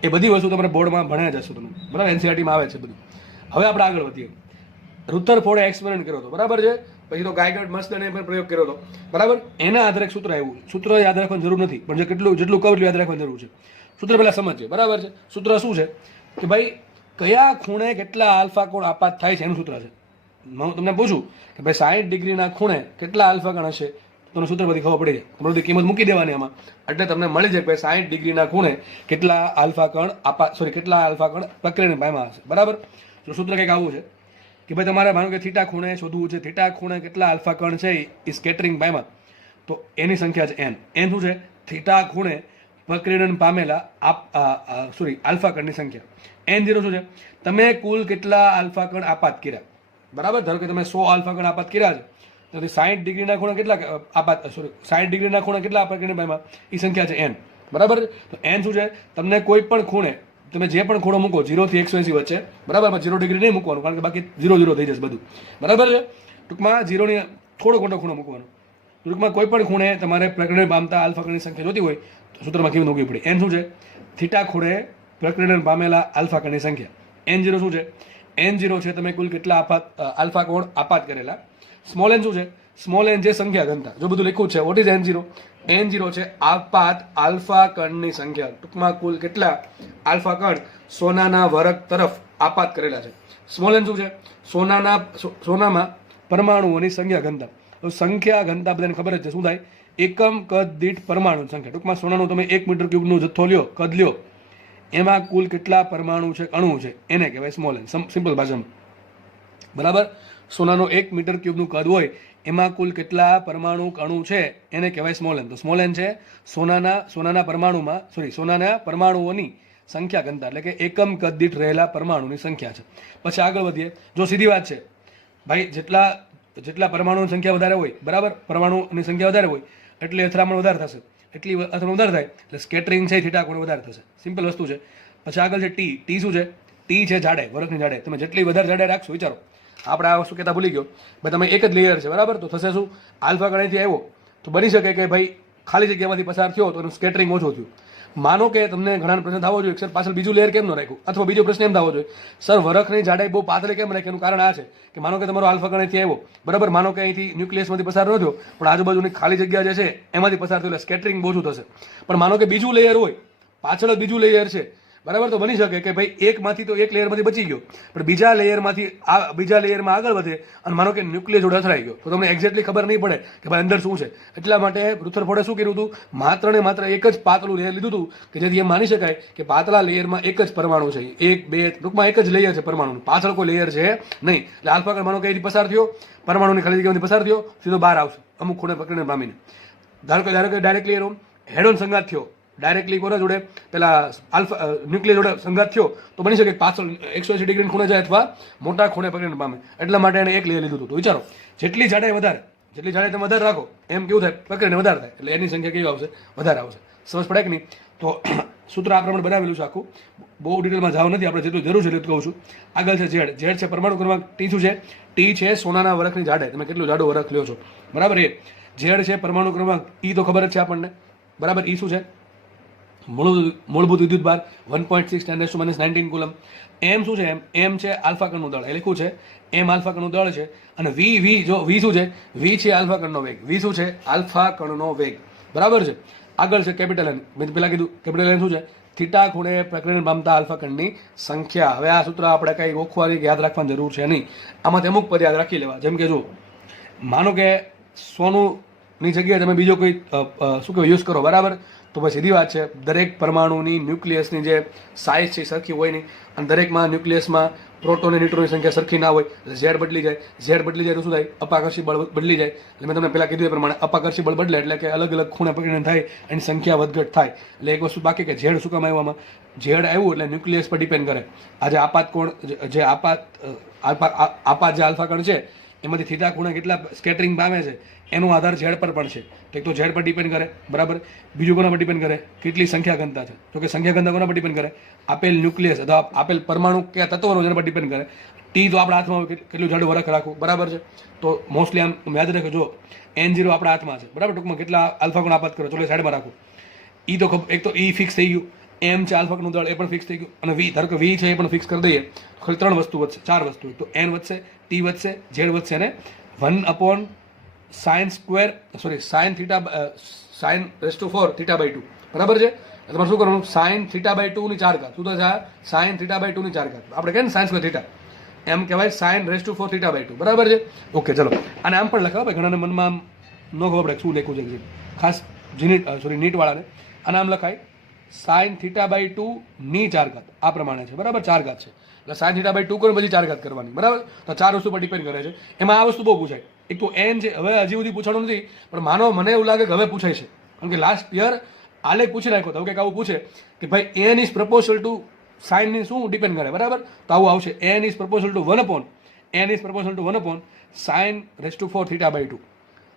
એ બધી વસ્તુ તમે બોર્ડમાં ભણ્યા જ હશો તમે. બરાબર? એનસીઆરટીમાં આવે છે બધું. હવે આપણે આગળ વધીએ. રુથરફોર્ડે એક્સપેરિમેન્ટ કર્યો હતો. બરાબર છે? પછી તો ગાયગર્ડ મસ્લને પણ પ્રયોગ કર્યો હતો. બરાબર? એના આધારે એક સૂત્ર આવ્યું. સૂત્ર યાદ રાખવાની જરૂર નથી, પણ જેટલું કહું એટલું યાદ રાખવાની જરૂર છે. સૂત્ર પહેલા સમજીએ. બરાબર છે? સૂત્ર શું છે કે ભાઈ કયા ખૂણે કેટલા આલ્ફા કોણ આપાત થાય છે એનું સૂત્ર છે. હું તમને પૂછું કે ભાઈ 60 ડિગ્રીના ખૂણે કેટલા આલ્ફા કણ હશે, તમને સૂત્ર બધી ખબર પડી જાય. તમારે બધી કિંમત મૂકી દેવાની આમાં, એટલે તમને મળી જાય કે 60 ડિગ્રીના ખૂણે કેટલા આલ્ફા કણ કેટલા આલ્ફા કણ પ્રકીર્ણન પામ્યા હશે. બરાબર? તો સૂત્ર કંઈક આવું છે કે ભાઈ તમારે માનો કે થીટા ખૂણે શોધવું છે, થીટા ખૂણે કેટલા આલ્ફા કણ છે એ સ્કેટરિંગ પામ્યા, તો એની સંખ્યા છે n. n શું છે? થીટા ખૂણે પ્રકીર્ણન પામેલા આલ્ફા કણની સંખ્યા. n0 શું છે? તમે કુલ કેટલા આલ્ફા કણ આપાત કર્યા. બરાબર? ધારો કે તમે 100 આલ્ફા કણ આપાત કર્યા છે, તો 60 ડિગ્રીના ખૂણે કેટલા 60 ડિગ્રીના ખૂણે કેટલા પ્રકીર્ણન પામ્યા એ સંખ્યા છે n. બરાબર? તો n શું છે? તમને કોઈ પણ ખૂણે, તમે જે પણ ખૂણો મૂકો 0 થી 180 વચ્ચે, બરાબર, 0 ડિગ્રી નહીં મૂકવાનું, કારણ કે બાકી 0 થઈ જશે બધું. બરાબર છે? ટૂંકમાં 0 ની થોડો મોટો ખૂણો મૂકવાનો. ટૂંકમાં કોઈ પણ ખૂણે તમારે પ્રકીર્ણન પામતા આલ્ફા કણની સંખ્યા જોતી હોય તો સૂત્રમાં કેવી મૂકવી પડે? n શું છે? થીટા ખૂણે પ્રકીર્ણન પામેલા આલ્ફા કણની સંખ્યા. n0 શું છે? n0 છે તમે કુલ કેટલા આલ્ફા કોણ આપાત કરેલા. સ્મોલ n શું છે? સ્મોલ n જે સંખ્યા ઘનતા, જો બધું લખ્યું છે. What is n0? n0 છે આપાત આલ્ફા કણની સંખ્યા. ટૂંકમાં કુલ કેટલા આલ્ફા કણ સોનાના વરખ તરફ આપાત કરેલા છે. સ્મોલ n શું છે? સોનામાં પરમાણુઓની સંખ્યા ઘનતા. તો સંખ્યા ઘનતા બધાને ખબર જ છે શું થાય? એકમ કદ દીઠ પરમાણુ સંખ્યા. ટૂંકમાં સોનાનું તમે 1 મીટર ક્યુબનો જથ્થો લ્યો, કદ લ્યો, એમાં કુલ કેટલા પરમાણુ છે, અણુ છે, એને કહેવાય સ્મોલ n. સિમ્પલ ભાષામાં. બરાબર? સોનાનું 1 મીટર ક્યુબનું કદ હોય એમાં કુલ કેટલા પરમાણુ અણુ છે એને કહેવાય સ્મોલ n. તો સ્મોલ n છે સોનાના પરમાણુઓની સંખ્યા ઘનતા એટલે કે એકમ કદ દીઠ રહેલા પરમાણુની સંખ્યા છે. પછી આગળ વધીએ. જો સીધી વાત છે ભાઈ, જેટલા પરમાણુની સંખ્યા વધારે હોય, બરાબર, પરમાણુની સંખ્યા વધારે હોય એટલે અથડામણ વધારે થશે, એટલી અથડામણ વધારે થાય એટલે સ્કેટરિંગ છે થીટા કોણ વધારે થશે. સિમ્પલ વસ્તુ છે. પછી આગળ છે ટી. ટી શું છે? ટી છે જાડાઈ, વરખની જાડાઈ. તમે જેટલી વધારે જાડાઈ રાખશો, વિચારો આપણે આ વસ્તુ કહેતા ભૂલી ગયો ભાઈ, તમે એક જ લેયર છે, બરાબર, તો થશે શું? આલ્ફા કણ અહીંથી આવ્યો તો બની શકે કે ભાઈ ખાલી જગ્યામાંથી પસાર થયો તો એનું સ્કેટરિંગ ઓછું થયું. માનો કે તમને ઘણા પ્રશ્ન થવો જોઈએ સર પાછળ બીજું લેયર કેમ ન રાખ્યું, અથવા બીજો પ્રશ્ન એમ થવો જોઈએ સર વરખની જાડાઈ બહુ પાતળી કેમ રાખી. એનું કારણ આ છે કે માનો કે તમારો આલ્ફા કણ અહીંથી આવ્યો, બરાબર, માનો કે અહીંથી ન્યુક્લિયસમાંથી પસાર ન થયો પણ આજુબાજુની ખાલી જગ્યા જે છે એમાંથી પસાર થયો એટલે સ્કેટરિંગ બહુ ઓછું થશે. પણ માનો કે બીજું લેયર હોય, પાછળ જ બીજું લેયર છે, બરાબર, તો બની શકે કે ભાઈ એકમાંથી તો એક લેયરમાંથી બચી ગયો પણ બીજા લેયરમાં આગળ વધે અને માનો કે ન્યુક્લિયસ જોડે અથડાઈ ગયો તો તમને એક્ઝેક્ટલી ખબર નહીં પડે કે ભાઈ અંદર શું છે. એટલા માટે રુથરફોર્ડે શું કર્યું હતું? માત્ર ને માત્ર એક જ પાતળું લેયર લીધું હતું કે જેથી એમ માની શકાય કે પાતળા લેયરમાં એક જ પરમાણુ છે, એક બે ટૂંકમાં એક જ લેયર છે પરમાણુનું, પાછળ કોઈ લેયર છે નહીં. એટલે આલ્ફા કણ માનો કે અહીંથી પસાર થયો, પરમાણુની ખાલી જગ્યામાંથી પસાર થયો, સીધો બહાર આવશે અમુક ખૂણે પકડીને પામીને. ધારો કે ડાયરેક્ટલી એનો હેડ ઓન સંગાત થયો, ડાયરેક્ટલી કોના જોડે પેલા આલ્ફા ન્યુક્લિયસ જોડે સંઘાત થયો તો બની શકે પાછળ 180 ડિગ્રી ખૂણે જાય અથવા મોટા ખૂણે પકડીને પામે. એટલા માટે એને એક લેયર લીધું હતું. તો વિચારો જેટલી જાડાઈ તમે વધારે રાખો એમ કેવું થાય? પકડીને વધારે થાય એટલે એની સંખ્યા કેવી આવશે? વધારે આવશે. સમજ પડે કે નહીં? તો સૂત્ર આ પ્રમાણે બનાવેલું છે આખું. બહુ ડિટેલમાં જાવ નથી, આપણે જેટલું જરૂર છે એટલું કહું છું. આગળ છે ઝેડ. ઝેડ છે પરમાણુ ક્રમાંક. ટી શું છે? ટી છે સોનાના વરખની જાડાઈ. તમે કેટલું જાડું વરખ લ્યો છો, બરાબર. એ ઝેડ છે પરમાણુ ક્રમાંક. ઈ તો ખબર જ છે આપણને, બરાબર. ઈ શું છે? મૂળભૂત વિદ્યુત ભાર 1.6 × 10⁻19 કુલમ. એમ શું છે? એમ છે આલ્ફા કણનું દળ. એ લખ્યું છે એમ આલ્ફા કણનું દળ છે. અને વી શું છે? વી છે આલ્ફા કણનો વેગ. વી શું છે? આલ્ફા કણનો વેગ, બરાબર છે. આગળ છે કેપિટલ એન. મેં પેલા કીધું કેપિટલ એન શું છે? થીટા ખૂણે પ્રકરણ પામતા આલ્ફા કણની સંખ્યા. હવે આ સૂત્ર આપણે કઈ ઓખવાની કે યાદ રાખવાની જરૂર છે નહીં. આમાંથી અમુક પદ યાદ રાખી લેવા. જેમ કે જો માનો કે સોનુની જગ્યાએ તમે બીજો કોઈ શું કહેવાય યુઝ કરો, બરાબર, તો પછી સીધી વાત છે દરેક પરમાણુની ન્યુક્લિયસની જે સાઇઝ છે સરખી હોય નહીં અને દરેકમાં ન્યુક્લિયસમાં પ્રોટોન અને ન્યુટ્રોનની સંખ્યા સરખી ના હોય એટલે ઝેડ બદલી જાય. ઝેડ બદલી જાય તો શું થાય? અપાકર્ષી બળ બદલી જાય. એટલે મેં તમને પહેલાં કીધું એ પ્રમાણે અપાકર્ષી બળ બદલે એટલે કે અલગ અલગ ખૂણે પકડીને થાય, એની સંખ્યા વધઘટ થાય. એટલે એક વસ્તુ બાકી કે ઝેડ શું કામ આવ્યું? ઝેડ આવ્યું એટલે ન્યુક્લિયસ પર ડિપેન્ડ કરે. આ જે આપાત કોણ જે આપાત જે આલ્ફા કણ છે એમાંથી થીટા ખૂણે કેટલા સ્કેટરિંગ પામે છે એનો આધાર ઝેડ પર પણ છે. એક તો ઝેડ પર ડિપેન્ડ કરે, બરાબર. બીજું કોના પર ડિપેન્ડ કરે? કેટલી સંખ્યા ઘનતા છે. તો કે સંખ્યા ઘનતા કોના પર ડિપેન્ડ કરે? આપેલ ન્યુક્લિયસ અથવા આપેલ પરમાણુ કે તત્વનો જેના પર ડિપેન્ડ કરે. ટી તો આપણા હાથમાં હોય કેટલું જાડું વરખ રાખવું, બરાબર છે. તો મોસ્ટલી આમ યાદ રાખો, જો N0 આપણા હાથમાં છે, બરાબર, ટૂંકમાં કેટલા આલ્ફા કોણ આપાત કરો તો સાઈડમાં રાખવું. ઈ તો એક તો ઈ ફિક્સ થઈ ગયું, એમ છે આલ્ફા કણનું દળ એ પણ ફિક્સ થઈ ગયું, અને વી ધારો કે વી છે એ પણ ફિક્સ કરી દઈએ. ખાલી 3 વસ્તુ વધશે, 4 વસ્તુ. તો N વધશે, ટી વધશે, ઝેડ વધશે અને 1/sin⁴θ/2, બરાબર છે. તમારે શું કરવાનું? sin⁴2 ની 4 ઘાત. શું થશે? sin⁴2 ની 4 ઘાત. આપણે કહે ને sin²θ, એમ કહેવાય sin⁴θ/2, બરાબર છે. ઓકે, ચલો આને આમ પણ લખાવો ભાઈ, ઘણાને મનમાં ન ખબર પડે શું લખ્યું છે, ખાસ નીટ વાળાને આને આમ લખાય sin⁴2 ની 4 ઘાત. આ પ્રમાણે છે, બરાબર. 4 ઘાત છે એટલે sin⁴2 કરો પછી 4 ઘાત કરવાની, બરાબર. તો 4 વસ્તુ પર ડિપેન્ડ કરે છે. એમાં આ વસ્તુ બહુ પૂછાય. એક તો એન છે, હવે હજી સુધી પૂછવાનું નથી પણ માનો મને એવું લાગે કે હવે પૂછાય છે, કારણ કે લાસ્ટ યર આલેખ પૂછી નાખ્યો તો કંઈક આવું પૂછે કે ભાઈ N is proportional to sine ની શું ડિપેન્ડ કરે, બરાબર. તો આવું આવશે N is proportional two 1/n⁴θ/2.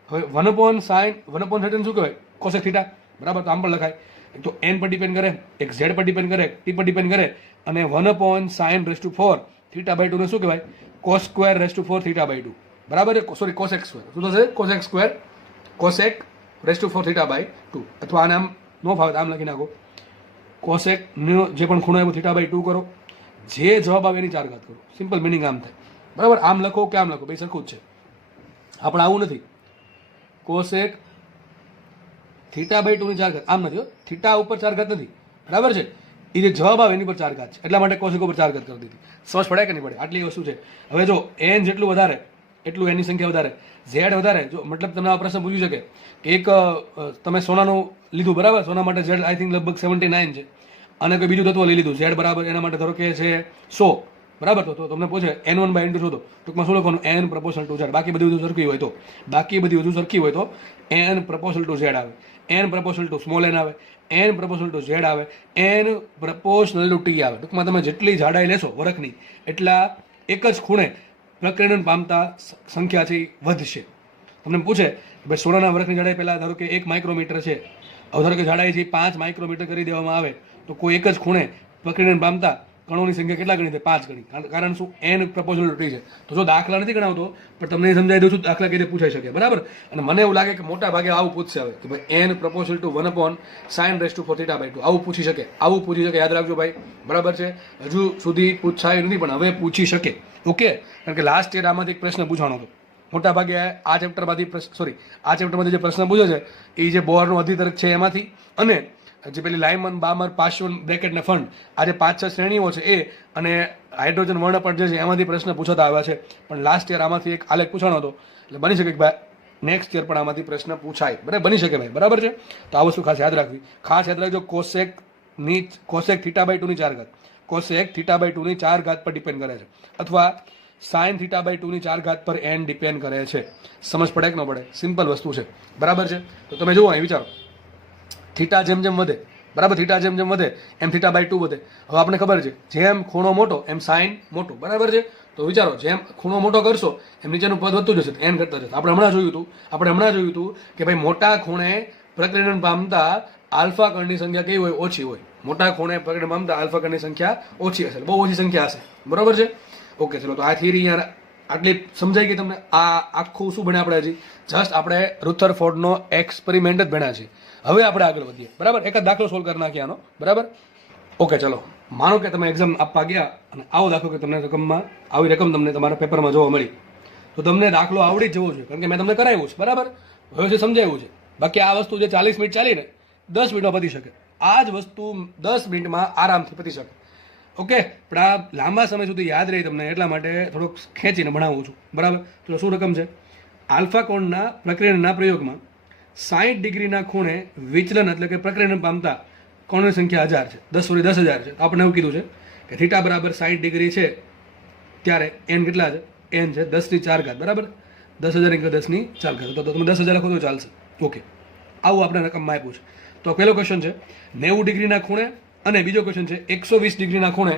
હવે 1/sin⁴ શું કહેવાય? કોસેક થીટા, બરાબર. તો આમ પણ લખાય. એક તો એન પર ડિપેન્ડ કરે, એક ઝેડ પર ડિપેન્ડ કરે, ટી પર ડિપેન્ડ કરે, અને 1/sin⁴θ/2 ને શું કહેવાય? cos²4θ/2, બરાબર. Sorry cosec². શું થશે? cosec²cosec⁴θ/2. અથવા આને આમ ન ફાવે આમ લખી નાખો, કોસેક જે પણ ખૂણો આવ્યો θ/2 કરો, જે જવાબ આવે એની 4 ઘાત કરો. સિમ્પલ મિનિંગ આમ થાય, બરાબર. આમ લખો કે આમ લખો, બે સરખું જ છે. આપણે આવું નથી cosec⁴θ/2 ની 4 ઘાત, આમ નથી. થીટા ઉપર 4 ઘાત નથી, બરાબર છે. એ જે જવાબ આવે એની પર 4 ઘાત છે, એટલા માટે કોસેક ઉપર 4 ઘાત કરી દીધી. સમજ પડે કે નહીં પડે? આટલી વસ્તુ છે. હવે જો એન જેટલું વધારે એટલું એની સંખ્યા વધારે, ઝેડ વધારે. જો મતલબ તમને આ પ્રશ્ન પૂછી શકે કે એક તમે સોનાનું લીધું, બરાબર, સોના માટે ઝેડ આઈ થિંક લગભગ 79 છે, અને કોઈ બીજું તત્વ લઈ લીધું ઝેડ બરાબર એના માટે ધારો કે છે 100, બરાબર. તો તમને પૂછે N1/N2 શોધો, ટૂંકમાં શું લખવાનું? n∝2z. બાકી બધી વસ્તુ સરખી હોય તો N∝2z આવે, n∝2 સ્મોલ n આવે, એન પ્રપોઝલ ટુ ઝેડ આવે, એન પ્રપોઝનલ ટુ ટી આવે. ટૂંકમાં તમે જેટલી જાડાઈ લેશો વરખની એટલા એક જ ખૂણે પ્રકીર્ણન પામતા સંખ્યા છે એ વધશે. તમને પૂછે કે ભાઈ સોનાના વરખની જાડાઈ પહેલાં ધારો કે 1 માઇક્રોમીટર છે, હવે ધારો કે જાડાઈ છે 5 માઇક્રોમીટર કરી દેવામાં આવે તો કોઈ એક જ ખૂણે પ્રકીર્ણન પામતા કણોની સંખ્યા કેટલા ગણી થાય? 5 ગણી. કારણ શું? એન પ્રપોઝલ ટી છે. તો જો દાખલા નથી ગણાવતો પણ તમને સમજાવી દઉં છું, દાખલા કઈ રીતે પૂછાઈ શકે, બરાબર. અને મને એવું લાગે કે મોટા ભાગે આવું પૂછશે હવે કે ભાઈ એન પ્રપોઝલ ટુ 1/sin⁴ θ/2 આવું પૂછી શકે, આવું પૂછી શકે. યાદ રાખજો ભાઈ, બરાબર છે. હજુ સુધી પૂછાયું નથી પણ હવે પૂછી શકે. ઓકે, કારણ કે લાસ્ટ યર આમાંથી એક પ્રશ્ન પૂછવાનો હતો. મોટા ભાગે આ ચેપ્ટરમાંથી જે પ્રશ્ન પૂછે છે એ જે બોરનો અધિતર્ક છે એમાંથી, અને જે પેલી લાયમન, બામર, પાશ્યોન, બ્રેકેટ ને ફંડ, આ જે 5-6 શ્રેણીઓ છે એ, અને હાઇડ્રોજન વર્ણપટ જે છે એમાંથી પ્રશ્ન પૂછાતા આવ્યા છે. પણ લાસ્ટ યર આમાંથી એક આલેખ પૂછવાનો હતો, એટલે બની શકે કે ભાઈ નેક્સ્ટ યર પણ આમાંથી પ્રશ્ન પૂછાય, બરાબર, બની શકે ભાઈ, બરાબર છે. તો આ વસ્તુ ખાસ યાદ રાખવી. ખાસ યાદ રાખજો, કોસેક θ/2 ની 4 ઘાત, કોસેક θ/2 ની 4 ઘાત પર ડિપેન્ડ કરે છે, અથવા સાઇન θ/2 ની 4 ઘાત પર એન ડિપેન્ડ કરે છે. સમજ પડે કે ન પડે? સિમ્પલ વસ્તુ છે, બરાબર છે. તો તમે જુઓ અહીં વિચારો, થીટા જેમ જેમ વધે, બરાબર, થીટા જેમ જેમ વધે એમ θ/2 વધે. હવે આપણે ખબર છે જેમ ખૂણો મોટો એમ સાઇન મોટું, બરાબર છે. તો વિચારો, જેમ ખૂણો મોટો કરશો એમ નીચેનું પદ વધતું જશે, એન ઘટતા જશે. આપણે હમણાં જોયું હતું કે ભાઈ મોટા ખૂણે પ્રકીર્ણન પામતા આલ્ફા કણની સંખ્યા કેવી હોય? ઓછી હોય. મોટા ખૂણે પ્રકીર્ણન પામતા આલ્ફા કણની સંખ્યા ઓછી હશે, બહુ ઓછી સંખ્યા હશે, બરાબર છે. ઓકે, ચલો, તો આ થિયરી યાર આટલી સમજાઈ ગઈ તમને? આ આખું શું ભણ્યા આપણે? હજી જસ્ટ આપણે રુથરફોર્ડનો એક્સપેરિમેન્ટ જ ભણ્યા છે. હવે આપણે આગળ વધીએ, બરાબર. એક જ દાખલો સોલ્વ કરી નાખીએ આનો, બરાબર. ઓકે, ચલો, માનો કે તમે એક્ઝામ આપવા ગયા અને આવો દાખલો કે તમને આવી રકમ તમને તમારા પેપરમાં જોવા મળી, તો તમને દાખલો આવડી જ જવો જોઈએ, કારણ કે મેં તમને કરાવ્યું છે, બરાબર, હવે છે સમજાવ્યું છે. બાકી આ વસ્તુ જે 40 મિનિટ ચાલીને 10 મિનિટમાં પતી શકે, આ જ વસ્તુ 10 મિનિટમાં આરામથી પતી શકે. ઓકે, પણ આ લાંબા સમય સુધી યાદ રહી તમને એટલા માટે થોડુંક ખેંચીને ભણાવું છું, બરાબર. તો શું રકમ છે? આલ્ફા કોણના પ્રકીર્ણનના પ્રયોગમાં 60 ડિગ્રીના ખૂણે વિચલન એટલે કે પ્રકીર્ણન પામતા કોણની સંખ્યા 1000 છે, 10,000 છે. આપણે એવું કીધું છે કે થીટા બરાબર 60 ડિગ્રી છે ત્યારે એન કેટલા છે? એન છે 10 ની 4 ઘાત, બરાબર. 10,000 × 10 ની 4 ઘાત, તો તમે 10,000 લખો તો ચાલશે. ઓકે, આવું આપણે રકમમાં આપ્યું છે. તો પહેલો ક્વેશ્ચન છે 90 ડિગ્રીના ખૂણે, અને બીજો ક્વેશ્ચન છે 120 ડિગ્રીના ખૂણે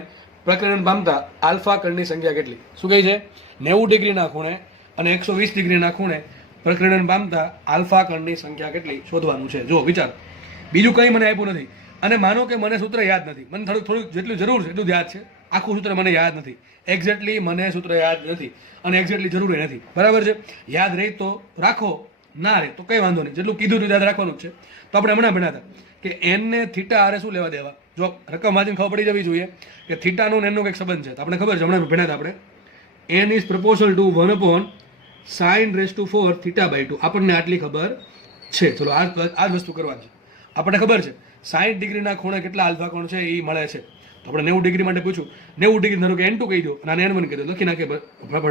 પ્રકીર્ણન પામતા આલ્ફા કણની સંખ્યા કેટલી? શું કહે છે? 90 ડિગ્રીના ખૂણે અને 120 ડિગ્રીના ખૂણે પ્રકીર્ણન પામતા આલ્ફા કણની સંખ્યા કેટલી શોધવાનું છે. જો વિચાર, બીજું કંઈ મને આપ્યું નથી, અને માનો કે મને સૂત્ર યાદ નથી, મને થોડું જેટલું જરૂર છે એટલું યાદ છે, આખું સૂત્ર મને યાદ નથી, એક્ઝેક્ટલી મને સૂત્ર યાદ નથી, અને એક્ઝેક્ટલી જરૂરી નથી, બરાબર છે. યાદ રહી તો રાખો, ના રહે તો કંઈ વાંધો નહીં, જેટલું કીધું યાદ રાખવાનું જ છે. તો આપણે હમણાં ભણ્યા હતા કે એન ને થીટા આરે શું લેવા દેવા. જો રકમ વાંચીને ખબર પડી જવી જોઈએ કે થીટાનું એનનો કંઈક સંબંધ છે. તો આપણે ખબર છે, હમણાં ભણ્યા હતા આપણે, N is proportional two 1/sin⁴ θ/2. આપણને આટલી ખબર છે. ચલો, આ જ વસ્તુ કરવાની છે. આપણને ખબર છે 60 ડિગ્રીના ખૂણે કેટલા આલ્ફા કોણ છે એ મળે છે. તો આપણે 90 ડિગ્રી માટે પૂછ્યું, 90 ડિગ્રી ધારો કે N2 કહી દો અને N1 કહી દો, લખી નાખીએ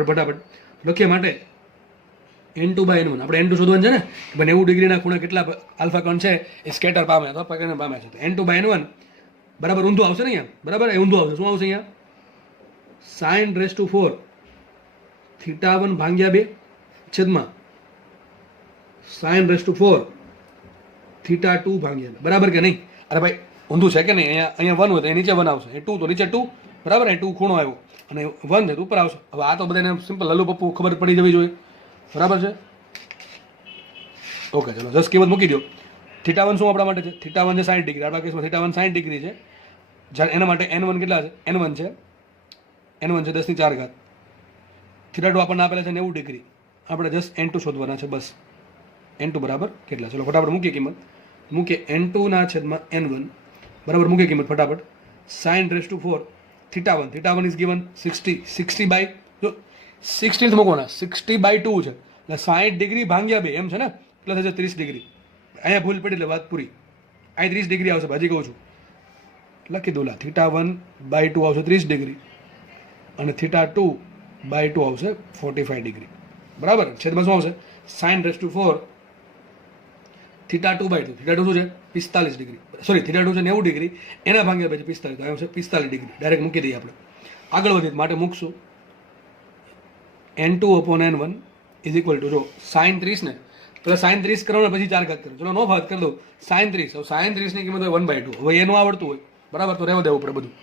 ફટાફટ. લખીએ માટે N2/N1, આપણે N2 શોધવાનું છે ને, કે 90 ડિગ્રીના ખૂણે કેટલા આલ્ફા કોણ છે એ સ્કેટર પામે અથવા પ્રકીર્ણન પામે છે. તો N2/N1 બરાબર ઊંધું આવશે ને અહીંયા, બરાબર, એ ઊંધું આવશે. શું આવશે અહીંયા? sin⁴ θ1 ભાગ્યા 2 છેદમાં sin⁴ θ2 ભાગ્યા 2, બરાબર કે નહીં? અરે ભાઈ ઊંધું છે કે નહીં? અહીંયા 1 હોય તો નીચે 1 આવશે, એ 2 તો નીચે 2, બરાબર. એ 2 ખૂણો આવ્યો અને 1 છે તો ઉપર આવશે. હવે આ તો બધાને સિમ્પલ લલ્લુ પપ્પુ ખબર પડી જવી જોઈએ, બરાબર છે. ઓકે, ચલો, જસ્ટ કિંમત મૂકી દો. θ1 શું આપણા માટે છે? θ1 છે 60 ડિગ્રી, આપણા કેસમાં θ1 60 ડિગ્રી છે. જ્યારે એના માટે N1 કેટલા છે? N1 છે 10 ની 4 ઘાત. θ2 આપણને આપેલા છે 90 ડિગ્રી, આપણે જસ્ટ N2 શોધવાના છે, બસ. N2 બરાબર કેટલા? ચલો ફટાફટ મૂકીએ કિંમત. મૂકીએ N2 ના છેદમાં N1, બરાબર. મૂકીએ કિંમત ફટાફટ. sin⁴ θ1 ઇઝ ગિવન 60 જો 16 મૂકવાના, 60/2 છે એટલે 60 ડિગ્રી ભાગ્યા 2 એમ છે ને, એટલે થશે 30 ડિગ્રી. અહીંયા ભૂલ પડી એટલે વાત પૂરી. અહીં 30 ડિગ્રી આવશે, ભાજી કહું છું, લખી દો. θ1/2 આવશે 30 ડિગ્રી અને θ2/2 આવશે 45 ડિગ્રી, બરાબર. છેદમાં શું આવશે? sin⁴ θ2/2. θ2 શું છે? 45 ડિગ્રી, સોરી, θ2 છે 90 ડિગ્રી, એના ભાગ્યા 2 45, તો આવશે 45 ડિગ્રી. ડાયરેક્ટ મૂકી દઈએ આપણે. આગળ વધીએ માટે મૂકશું N2/N1 ઇઝ ઇક્વલ ટુ, જો sin 30 ને પેલા સાઈન 30 કરવાનો પછી 4 ઘાત કરો. ચલો નો ભાત કરી દો સાઈન 30. હવે સાઈન 30 ની કિંમત હોય 1/2. હવે એનું આવડતું હોય બરાબર તો રહેવા દેવું પડે બધું.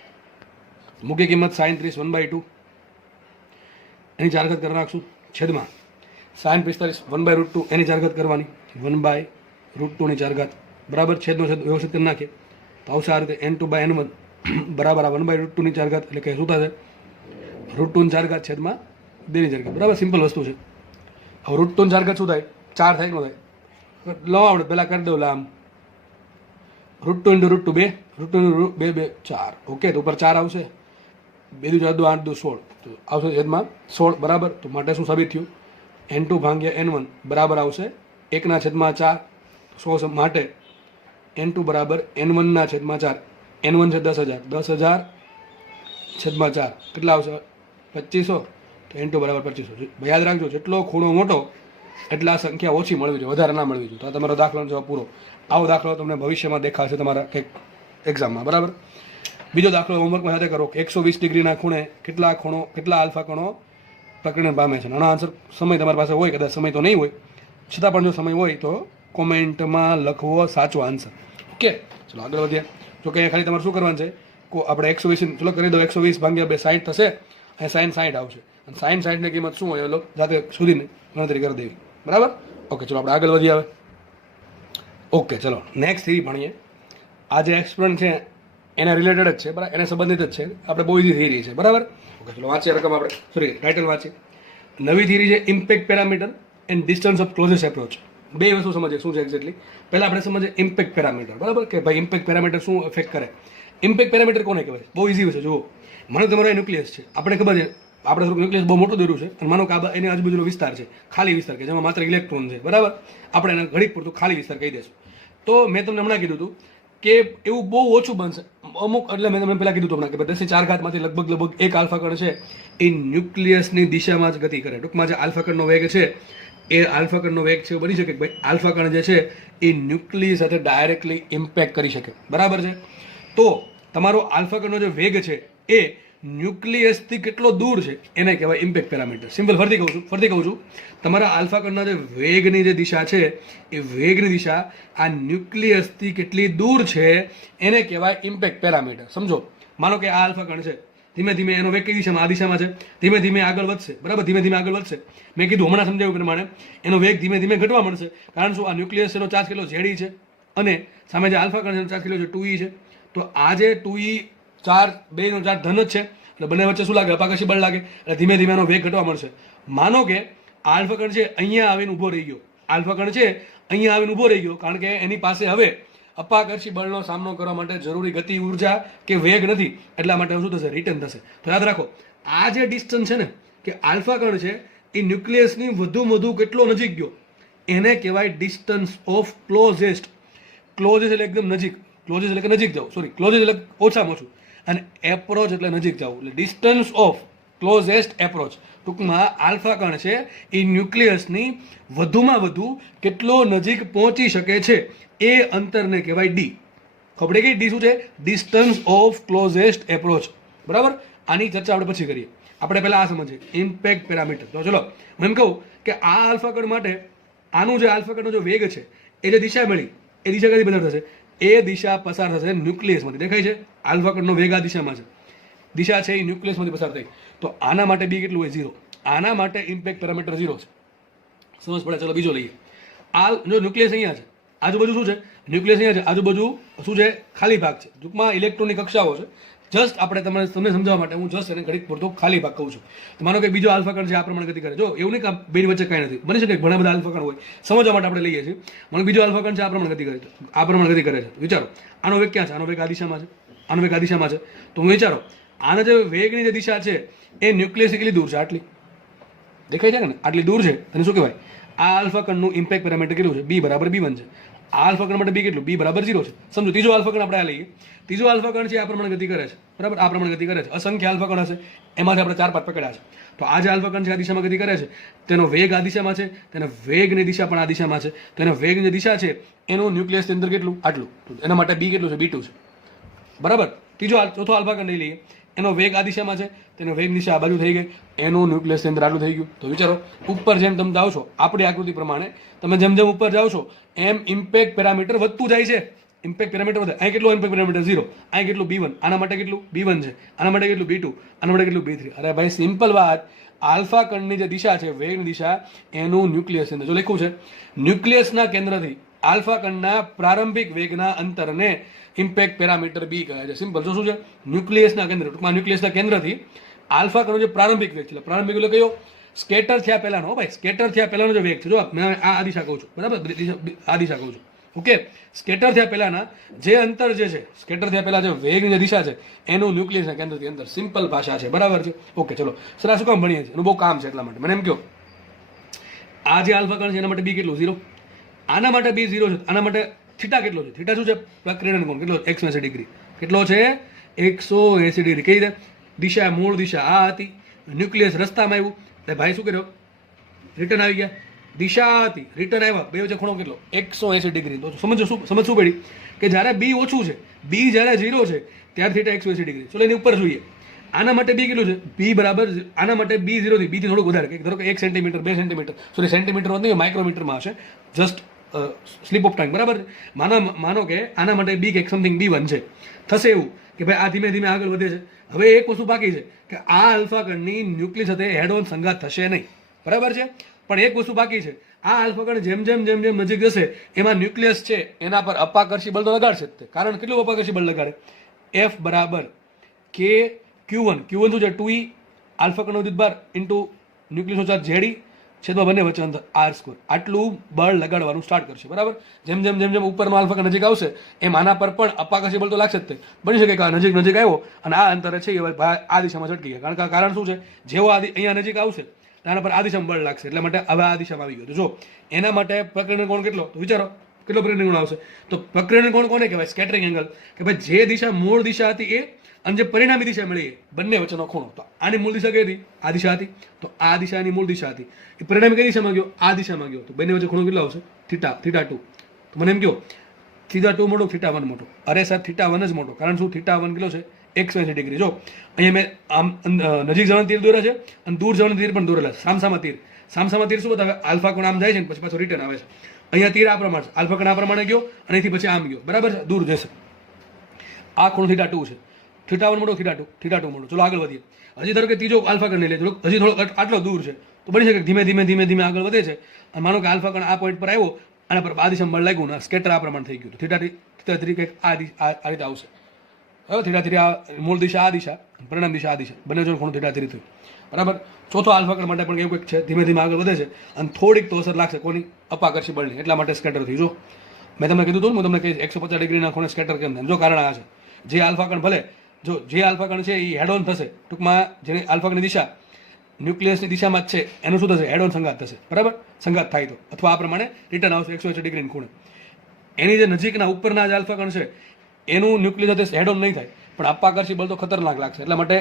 મૂકી કિંમત સાઈન 30 1/2 એની 4 ઘાત કરી નાખશું છેદમાં સાઈન 45 1/√2 એની 4 ઘાત કરવાની 1/√2 ની 4 ઘાત બરાબર છેદનો છેદ વ્યવસ્થિત કરી નાખીએ તો આવશે આ રીતે n2/n1 બરાબર આ 1/√2 ની 4 ઘાત એટલે કે શું થશે √2 ની 4 ઘાત છેદમાં 2 ની 4 ઘાત બરાબર સિમ્પલ વસ્તુ છે. હવે √2 ની 4 ઘાત શું થાય 4 થાય કે ન થાય લો આપણે પહેલાં કરી દઉં આમ √2 × √2 2 √2 2 2 4 ઓકે તો ઉપર 4 આવશે 2 × 4 = 8 2 16 તો આવશે છેદમાં 16 બરાબર તો માટે શું સાબિત થયું n2/n1 બરાબર આવશે 1/4 100 માટે n2 બરાબર n1/4 n1 છે 10,000 10,000 છેદમાં 4 કેટલા આવશે 2500 તો n2 બરાબર 2500. યાદ રાખજો જેટલો ખૂણો મોટો એટલે આ સંખ્યા ઓછી મળવી જોઈએ વધારે ના મળવી જોઈએ. તો આ તમારો દાખલાનો જવાબ પૂરો. આવો દાખલો તમને ભવિષ્યમાં દેખાશે તમારા કંઈક એક્ઝામમાં બરાબર. બીજો દાખલો હોમવર્કમાં સાથે કરો કે 120 ડિગ્રીના ખૂણે કેટલા આલ્ફા કણો પ્રકરણ પામે છે. આનો આન્સર સમય તમારી પાસે હોય કદાચ સમય તો નહીં હોય છતાં પણ જો સમય હોય તો કોમેન્ટમાં લખવો સાચો આન્સર. ઓકે ચલો આગળ વધીએ. જો કે ખાલી તમારે શું કરવાનું છે આપણે 120 ચલો કરી દો 120/2 60 થશે અને સાઈન 60 આવશે અને સાઈન 60 ની કિંમત શું હોય જાતે સુધીને ગણતરી કરી દેવી બરાબર. ઓકે ચલો આપણે આગળ વધીએ હવે. ઓકે ચલો નેક્સ્ટ થિયરી ભણીએ. આ જે એક્સપેરિમેન્ટ છે એના રિલેટેડ જ છે બરાબર એને સંબંધિત જ છે આપણે બહુ ઇઝી થિયરી છે બરાબર. ઓકે ચલો વાંચીએ રકમ આપણે ટાઇટલ વાંચીએ. નવી થિયરી છે impact parameter and distance of closest approach. બે વસ્તુ સમજીએ શું છે એક્ઝેક્ટલી. પહેલાં આપણે સમજીએ ઇમ્પેક્ટ પેરામીટર બરાબર કે ભાઈ ઇમ્પેક્ટ પેરામીટર શું ઇફેક્ટ કરે. ઇમ્પેક્ટ પેરામીટર કોને કહેવાય બહુ ઇઝી છે જુઓ. મને તમારો એ ન્યુક્લિયસ છે આપણે ખબર છે આપણે થોડુંક ન્યુક્લિયસ બહુ મોટું દોર્યું છે અને માનો કે એની આજુબાજુનો વિસ્તાર છે ખાલી વિસ્તાર કે જેમાં માત્ર ઇલેક્ટ્રોન છે બરાબર આપણે એને ઘડીક પૂરતું ખાલી વિસ્તાર કહી દઈશું. તો મેં તમને હમણાં કીધું હતું કે એવું બહુ ઓછું બનશે અમુક એટલે મેં તમને પહેલાં કીધું હતું હમણાં કે 10⁴ ઘાતમાંથી લગભગ એક આલ્ફા કણ છે એ ન્યુક્લિયસની દિશામાં જ ગતિ કરે. ટૂંકમાં જે આલ્ફા કણનો વેગ છે એ આલ્ફા કણનો વેગ છે બની શકે કે ભાઈ આલ્ફા કણ જે છે એ ન્યુક્લિયસ સાથે ડાયરેક્ટલી ઇમ્પેક્ટ કરી શકે બરાબર છે. તો તમારો આલ્ફા કણનો જે વેગ છે એ ન્યુક્લિયસથી કેટલો દૂર છે એને કહેવાય ઇમ્પેક્ટ પેરામીટર. સિમ્પલ ફરતી કહું છું તમારા આલ્ફા કણના જે વેગની જે દિશા છે એ વેગની દિશા આ ન્યુક્લિયસથી કેટલી દૂર છે એને કહેવાય ઇમ્પેક્ટ પેરામીટર. સમજો માનો કે આ આલ્ફા કણ છે ધીમે ધીમે એનો વેગ કઈ દિશામાં આ દિશામાં છે ધીમે ધીમે આગળ વધશે બરાબર ધીમે ધીમે આગળ વધશે. મેં કીધું હમણાં સમજાવ્યું પ્રમાણે એનો વેગ ધીમે ધીમે ઘટવા મળશે કારણ શું આ ન્યુક્લિયસ એનો ચાર્જ કેટલો ઝેડી છે અને સામે જે આલ્ફા કણ એનો ચાર્જ કેટલો છે 2e છે. તો આ જે 2e ચાર્જ બેનો ચાર્જ ધન જ છે એટલે બંને વચ્ચે શું લાગે અપાકર્ષી બળ લાગે એટલે ધીમે ધીમે એનો વેગ ઘટવા મળશે. માનો કે આલ્ફા કણ છે અહીંયા આવીને ઊભો રહી ગયો આલ્ફા કણ છે અહીંયા આવીને ઊભો રહી ગયો કારણ કે એની પાસે હવે અપાકર્ષી બળનો સામનો કરવા માટે જરૂરી ગતિ ઉર્જા કે વેગ નથી એટલા માટે શું થશે રિટર્ન થશે. તો યાદ રાખો આ જે ડિસ્ટન્સ છે ને કે આલ્ફા કણ છે એ ન્યુક્લિયસની વધુ કેટલો નજીક ગયો એને કહેવાય ડિસ્ટન્સ ઓફ ક્લોઝેસ્ટ. ક્લોઝેસ્ટ એટલે એકદમ નજીક ક્લોઝેસ્ટ એટલે કે નજીક જાવ ક્લોઝેસ્ટ એટલે ઓછામાં ઓછું અને એપ્રોચ એટલે નજીક જવું એટલે ડિસ્ટન્સ ઓફ ક્લોઝેસ્ટ એપ્રોચ. ટૂંકમાં આલ્ફા કણ છે એ ન્યુક્લિયસની વધુમાં વધુ કેટલો નજીક પહોંચી શકે છે એ અંતરને કહેવાય ડી. ખબર કે ડી શું છે ડિસ્ટન્સ ઓફ ક્લોઝેસ્ટ એપ્રોચ બરાબર. આની ચર્ચા આપણે પછી કરીએ. આપણે પહેલા આ સમજીએ ઇમ્પેક્ટ પેરામીટર. તો ચલો હું એમ કહું કે આ આલ્ફા કણ માટે આનું જે આલ્ફા કણનો જે વેગ છે એ જે દિશા મળી એ દિશા કઈ પસાર થશે એ દિશા પસાર થશે ન્યુક્લિયસમાંથી. દેખાય છે આલ્ફા કણનો વેગ આ દિશામાં છે દિશા છે એ ન્યુક્લિયસમાંથી પસાર થઈ. તો આના માટે બી કેટલું હોય 0. આના માટે ઇમ્પેક્ટ પેરામીટર 0 છે. સમજ પડે. ચલો બીજો લઈએ. આ જો ન્યુક્લિયસ અહીંયા છે આજુબાજુ શું છે ન્યુક્લિયસ અહીંયા છે આજુબાજુ શું છે ખાલી ભાગ છે ટૂંકમાં ઇલેક્ટ્રોનની કક્ષાઓ છે. જસ્ટ આપણે તમને સમજાવવા માટે હું જસ્ટ એને ઘડીક પૂરતો ખાલી ભાગ કહું છું. તો માનો કે બીજો આલ્ફા કણ છે આ પ્રમાણે ગતિ કરે. જો એવું નહીં કે બેની વચ્ચે કાંઈ નથી બની શકે ઘણા બધા આલ્ફા કણ હોય સમજવા માટે આપણે લઈએ છીએ. મને બીજો આલ્ફા કણ છે આ પ્રમાણે ગતિ કરે છે વિચારો આનો વેગ ક્યાં છે આનો વેગ આ દિશામાં છે આનો વેગ આ દિશામાં છે. તો હું વિચારો આના જે વેગની જે દિશા છે એ ન્યુક્લિયસથી કેટલી દૂર છે આટલી દેખાય છે ને આટલી દૂર છે અને શું કહેવાય આ આલ્ફા કણનું ઇમ્પેક્ટ પેરામીટર કેટલું છે b બરાબર b1 છે. આ આલ્ફા કણ માટે b કેટલું b બરાબર 0 છે. સમજો ત્રીજો આલ્ફા કણ આપણે આ લઈએ. ત્રીજો આલ્ફા કણ છે આ પ્રમાણે ગતિ કરે છે બરાબર આ પ્રમાણે ગતિ કરે છે. અસંખ્ય આલ્ફા કણ હશે એમાંથી આપણે 4-5 પકડ્યા છે. તો આ જે આલ્ફા કણ છે આ દિશામાં ગતિ કરે છે તેનો વેગ આ દિશામાં છે તેના વેગની દિશા પણ આ દિશામાં છે. તો એના વેગની દિશા છે એનું ન્યુક્લિયસની અંદર કેટલું આટલું એના માટે b કેટલું છે b2 છે બરાબર. ચોથો આલ્ફા કણ લઈ લઈએ એનો વેગ આ દિશામાં છે, તેનો વેગ દિશા આ બાજુ થઈ ગઈ, એનું ન્યુક્લિયસ કેન્દ્ર આટલું થઈ ગયું. તો વિચારો ઉપર જેમ તમે જાઓ છો આપણી આકૃતિ પ્રમાણે, તમે જેમ જેમ ઉપર જાઓ છો એમ ઇમ્પેક્ટ પેરામીટર વધતું જાય છે. ઇમ્પેક્ટ પેરામીટર વધે. અહીં કેટલું ઇમ્પેક્ટ પેરામીટર 0, અહીં કેટલું B1, આના માટે કેટલું B1 છે, આના માટે કેટલું B2, આના માટે કેટલું B3. અરે ભાઈ સિમ્પલ વાત, આલ્ફા કણની જે દિશા છે, વેગની દિશા, એનું ન્યુક્લિયસ કેન્દ્ર જો લખ્યું છે, ન્યુક્લિયસના કેન્દ્રથી આલ્ફા કણના પ્રારંભિક વેગના અંતરને ઇમ્પેક્ટ પેરામીટર B કહે છે. સિમ્પલ. જો શું છે, ન્યુક્લિયસના કેન્દ્ર, ટૂંકમાં ન્યુક્લિયસના કેન્દ્રથી આલ્ફા કણનો જે પ્રારંભિક વેગ છે, પ્રારંભિક એટલે કયો, સ્કેટર થયા પહેલાનો, ભાઈ સ્કેટર થયા પહેલાનો જે વેગ છે, જો મેં આ દિશા કહું છું, બરાબર, આ દિશા કહું છું, ઓકે. સ્કેટર થયા પહેલાના જે અંતર જે છે, સ્કેટર થયા પહેલા જે વેગની જે દિશા છે, એનું ન્યુક્લિયસના કેન્દ્રથી અંતર. સિમ્પલ ભાષા છે, બરાબર છે, ઓકે. ચલો સર આ શું કામ ભણીએ છીએ, એનું બહુ કામ છે એટલા માટે. મને એમ કહો, આ જે આલ્ફા કણ છે એના માટે B કેટલું, 0, આના માટે B 0 છે, આના માટે થીટા કેટલો છે, થીટા શું છે, પ્રકીર્ણન કોણ કેટલો, 180 ડિગ્રી. કેટલો છે, 180 ડિગ્રી. કઈ રીતે દિશા, મૂળ દિશા આ હતી, ન્યુક્લિયસ રસ્તામાં આવ્યું, એટલે ભાઈ શું કર્યો, રિટર્ન આવી ગયા, દિશા હતી, રિટર્ન આવ્યા, બે વચ્ચે ખૂણો કેટલો, 180 ડિગ્રી. તો સમજ શું પડી કે જ્યારે B ઓછું છે, B જ્યારે 0 છે, ત્યારે થીટા 180 ડિગ્રી. ચલો એની ઉપર જોઈએ, આના માટે B કેટલું છે, B બરાબર, આના માટે B 0 થી B થી થોડુંક વધારે, ધારો કે 1 સેન્ટીમીટર, 2 સેન્ટીમીટર, સોરી સેન્ટીમીટર નહીં, માઇક્રોમીટરમાં હશે, જસ્ટ સ્લીપ ઓફ ટાઈમ, બરાબર. માનો કે આના માટે B કે સમથિંગ B1 છે. થશે એવું કે ભાઈ આ ધીમે ધીમે આગળ વધે છે. હવે એક વસ્તુ બાકી છે કે આ આલ્ફા કણની ન્યુક્લિયસ સાથે હેડ ઓન સંઘાત થશે નહીં, બરાબર છે. પણ એક વસ્તુ બાકી છે, આ આલ્ફા કણ જેમ જેમ જેમ જેમ નજીક જશે એમાં ન્યુક્લિયસ છે એના પર અપાકર્ષી બળ તો લગાડશે જ. કારણ કેટલું અપાકર્ષી બળ લગાડે, F બરાબર K Q1. Q1 શું છે, 2E આલ્ફા કણનો વિદ્યુતભાર ઇન્ટુ ન્યુક્લિયસનો ચાર્જ ZE છેદમાં બંને વચ્ચે અંતર R². આટલું બળ લગાડવાનું સ્ટાર્ટ કરશે, બરાબર. જેમ જેમ જેમ જેમ ઉપરનો આલ્ફા કણ નજીક આવશે એમ આના પર પણ અપાકર્ષી બળ તો લાગશે જ. બની શકે કે આ નજીક નજીક આવ્યો અને આ અંતરે છે એ આ દિશામાં ઝટકી ગયા. કારણ કે કારણ શું છે, જેવો અહીંયા નજીક આવશે આના પર આ દિશામાં બળ લાગશે, એટલે માટે હવે આ દિશામાં આવી ગયો. તો જો એના માટે પ્રકીર્ણન કોણ કેટલો, તો વિચારો કેટલો પ્રકીર્ણન કોણ આવશે. તો પ્રકીર્ણન કોણ કોને કહેવાય, સ્કેટરિંગ એંગલ, કે ભાઈ જે દિશા મૂળ દિશા હતી એ અને જે પરિણામી દિશા મળી બંને વચ્ચેનો ખૂણો. તો આની મૂળ દિશા કઈ હતી, આ દિશા હતી, તો આ દિશાની મૂળ દિશા હતી, એ પરિણામી કઈ દિશામાં ગયો, આ દિશામાં ગયો. તો બંને વચ્ચે ખૂણો કેટલો આવશે, થીટા 2. તો મને એમ કહો, થીટા 2 મોટો, થીટા 1 મોટો. અરે સર થીટા 1 જ મોટો, કારણ શું, થીટા 1 કેટલો છે, 180 ડિગ્રી. જો અહીંયા મેં આમ નજીક જવાનું તીર દોર્યા છે અને દૂર જવાનું તીર પણ દોરેલા છે. સામસામા તીર, સામસામા તીર શું બતાવે, આલ્ફા કોણ આમ જાય છે ને પછી પાછો રિટર્ન આવે છે. અહીંયા તીર આ પ્રમાણે, આલ્ફા કોણ આ પ્રમાણે ગયો અને અહીંથી પછી આમ ગયો, બરાબર છે, દૂર જશે. આ ખૂણો થીટા 2 છે, થીટા 1 મોટો, થીટા 2 મોટો. ચલો આગળ વધીએ. હજી ધારો કે ત્રીજો આલ્ફા કણ લઈ લે, હજી થોડો આટલો દૂર છે, તો બની શકે ધીમે ધીમે ધીમે ધીમે આગળ વધે છે. અને માનો કે આલ્ફા કણ આ પોઈન્ટ પર આવ્યો, આના પર આ દિશામાં બળ લાગ્યું ને સ્કેટર આ પ્રમાણે થઈ ગયું, તો થીટા 3 કંઈક આ રીતે આવશે. હવે થીટા 3 આ મૂળ દિશા, આ દિશા, પરિણામ દિશા આ દિશા, બંને જો ખૂણો થીટા 3 થયું, બરાબર. ચોથો આલ્ફા કણ માટે પણ એવું કંઈક છે, ધીમે ધીમે આગળ વધે છે અને થોડીક તો અસર લાગશે કોની, અપાકર્ષી બળની, એટલા માટે સ્કેટર થઈ. જો મેં તમને કીધું હતું, હું તમને કહીશ 150 ડિગ્રીના ખૂણે સ્કેટર કેમ થાય. જો કારણ આ છે, જે આલ્ફા કણ ભલે જો જે આલ્ફા કણ છે એ હેડ ઓન થશે, ટૂંકમાં જેની આલ્ફા કણની દિશા ન્યુક્લિયસની દિશામાં જ છે એનું શું થશે, હેડ ઓન સંઘાત થશે, બરાબર. સંઘાત થાય તો અથવા આ પ્રમાણે રિટર્ન આવશે 180 ડિગ્રીની ખૂણે. એની જે નજીકના ઉપરના જે આલ્ફા કણ છે એનું ન્યુક્લિયસ સાથે હેડ ઓન નહીં થાય, પણ અપાકર્ષી બળ તો ખતરનાક લાગશે, એટલા માટે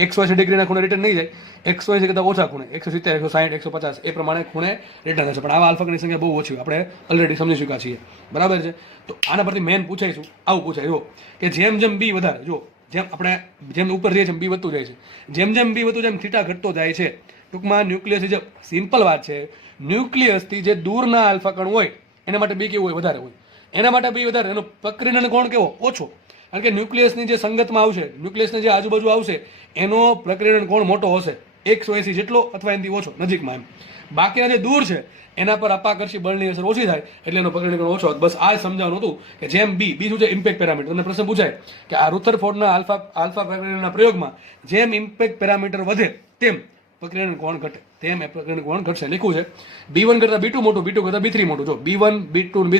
180 ડિગ્રીના ખૂણે રિટર્ન નહીં જાય, 180 કરતાં ઓછા ખૂણે 170, 160, 150 એ પ્રમાણે ખૂણે રિટર્ન થશે. પણ આવા આલ્ફા કણની સંખ્યા બહુ ઓછી, આપણે ઓલરેડી સમજી ચૂક્યા છીએ, બરાબર છે. તો આના પરથી મેન પૂછાઈશું, આવું પૂછાય જો કે જેમ જેમ B વધારે, જો જેમ આપણે જેમ ઉપર જઈએ છીએ B વધતું જાય છે, જેમ જેમ B વધતું જાય એમ થીટા ઘટતો જાય છે. ટૂંકમાં ન્યુક્લિયસની જે સિમ્પલ વાત છે, ન્યુક્લિયસથી જે દૂરના આલ્ફા કણ હોય એના માટે B કેવું હોય, વધારે હોય, એના માટે B વધારે, એનો પ્રકીર્ણન કોણ કેવો, ઓછો. કારણ કે ન્યુક્લિયસની જે સંગતમાં આવશે, ન્યુક્લિયસની જે આજુબાજુ આવશે એનો પ્રકીર્ણન કોણ મોટો હશે, 180 જેટલો અથવા એનાથી ઓછો નજીકમાં એમ. બાકીના જે દૂર છે એના પર અપાકર્ષી બળની અસર ઓછી થાય એટલે એનો પ્રકીર્ણન કોણ ઓછો. બસ આ સમજાવવાનું હતું કે જેમ B શું છે, ઇમ્પેક્ટ પેરામીટર. તમને પ્રશ્ન પૂછાય કે આ રુથરફોર્ડના આલ્ફા પ્રકીર્ણનના પ્રયોગમાં જેમ ઇમ્પેક્ટ પેરામીટર વધે તેમ પ્રકીર્ણન કોણ ઘટે, તેમ એ પ્રકીર્ણન કોણ ઘટશે. લખ્યું છે B1 કરતાં B2 મોટું, B2 કરતાં B3 મોટું. જો B1, B2 અને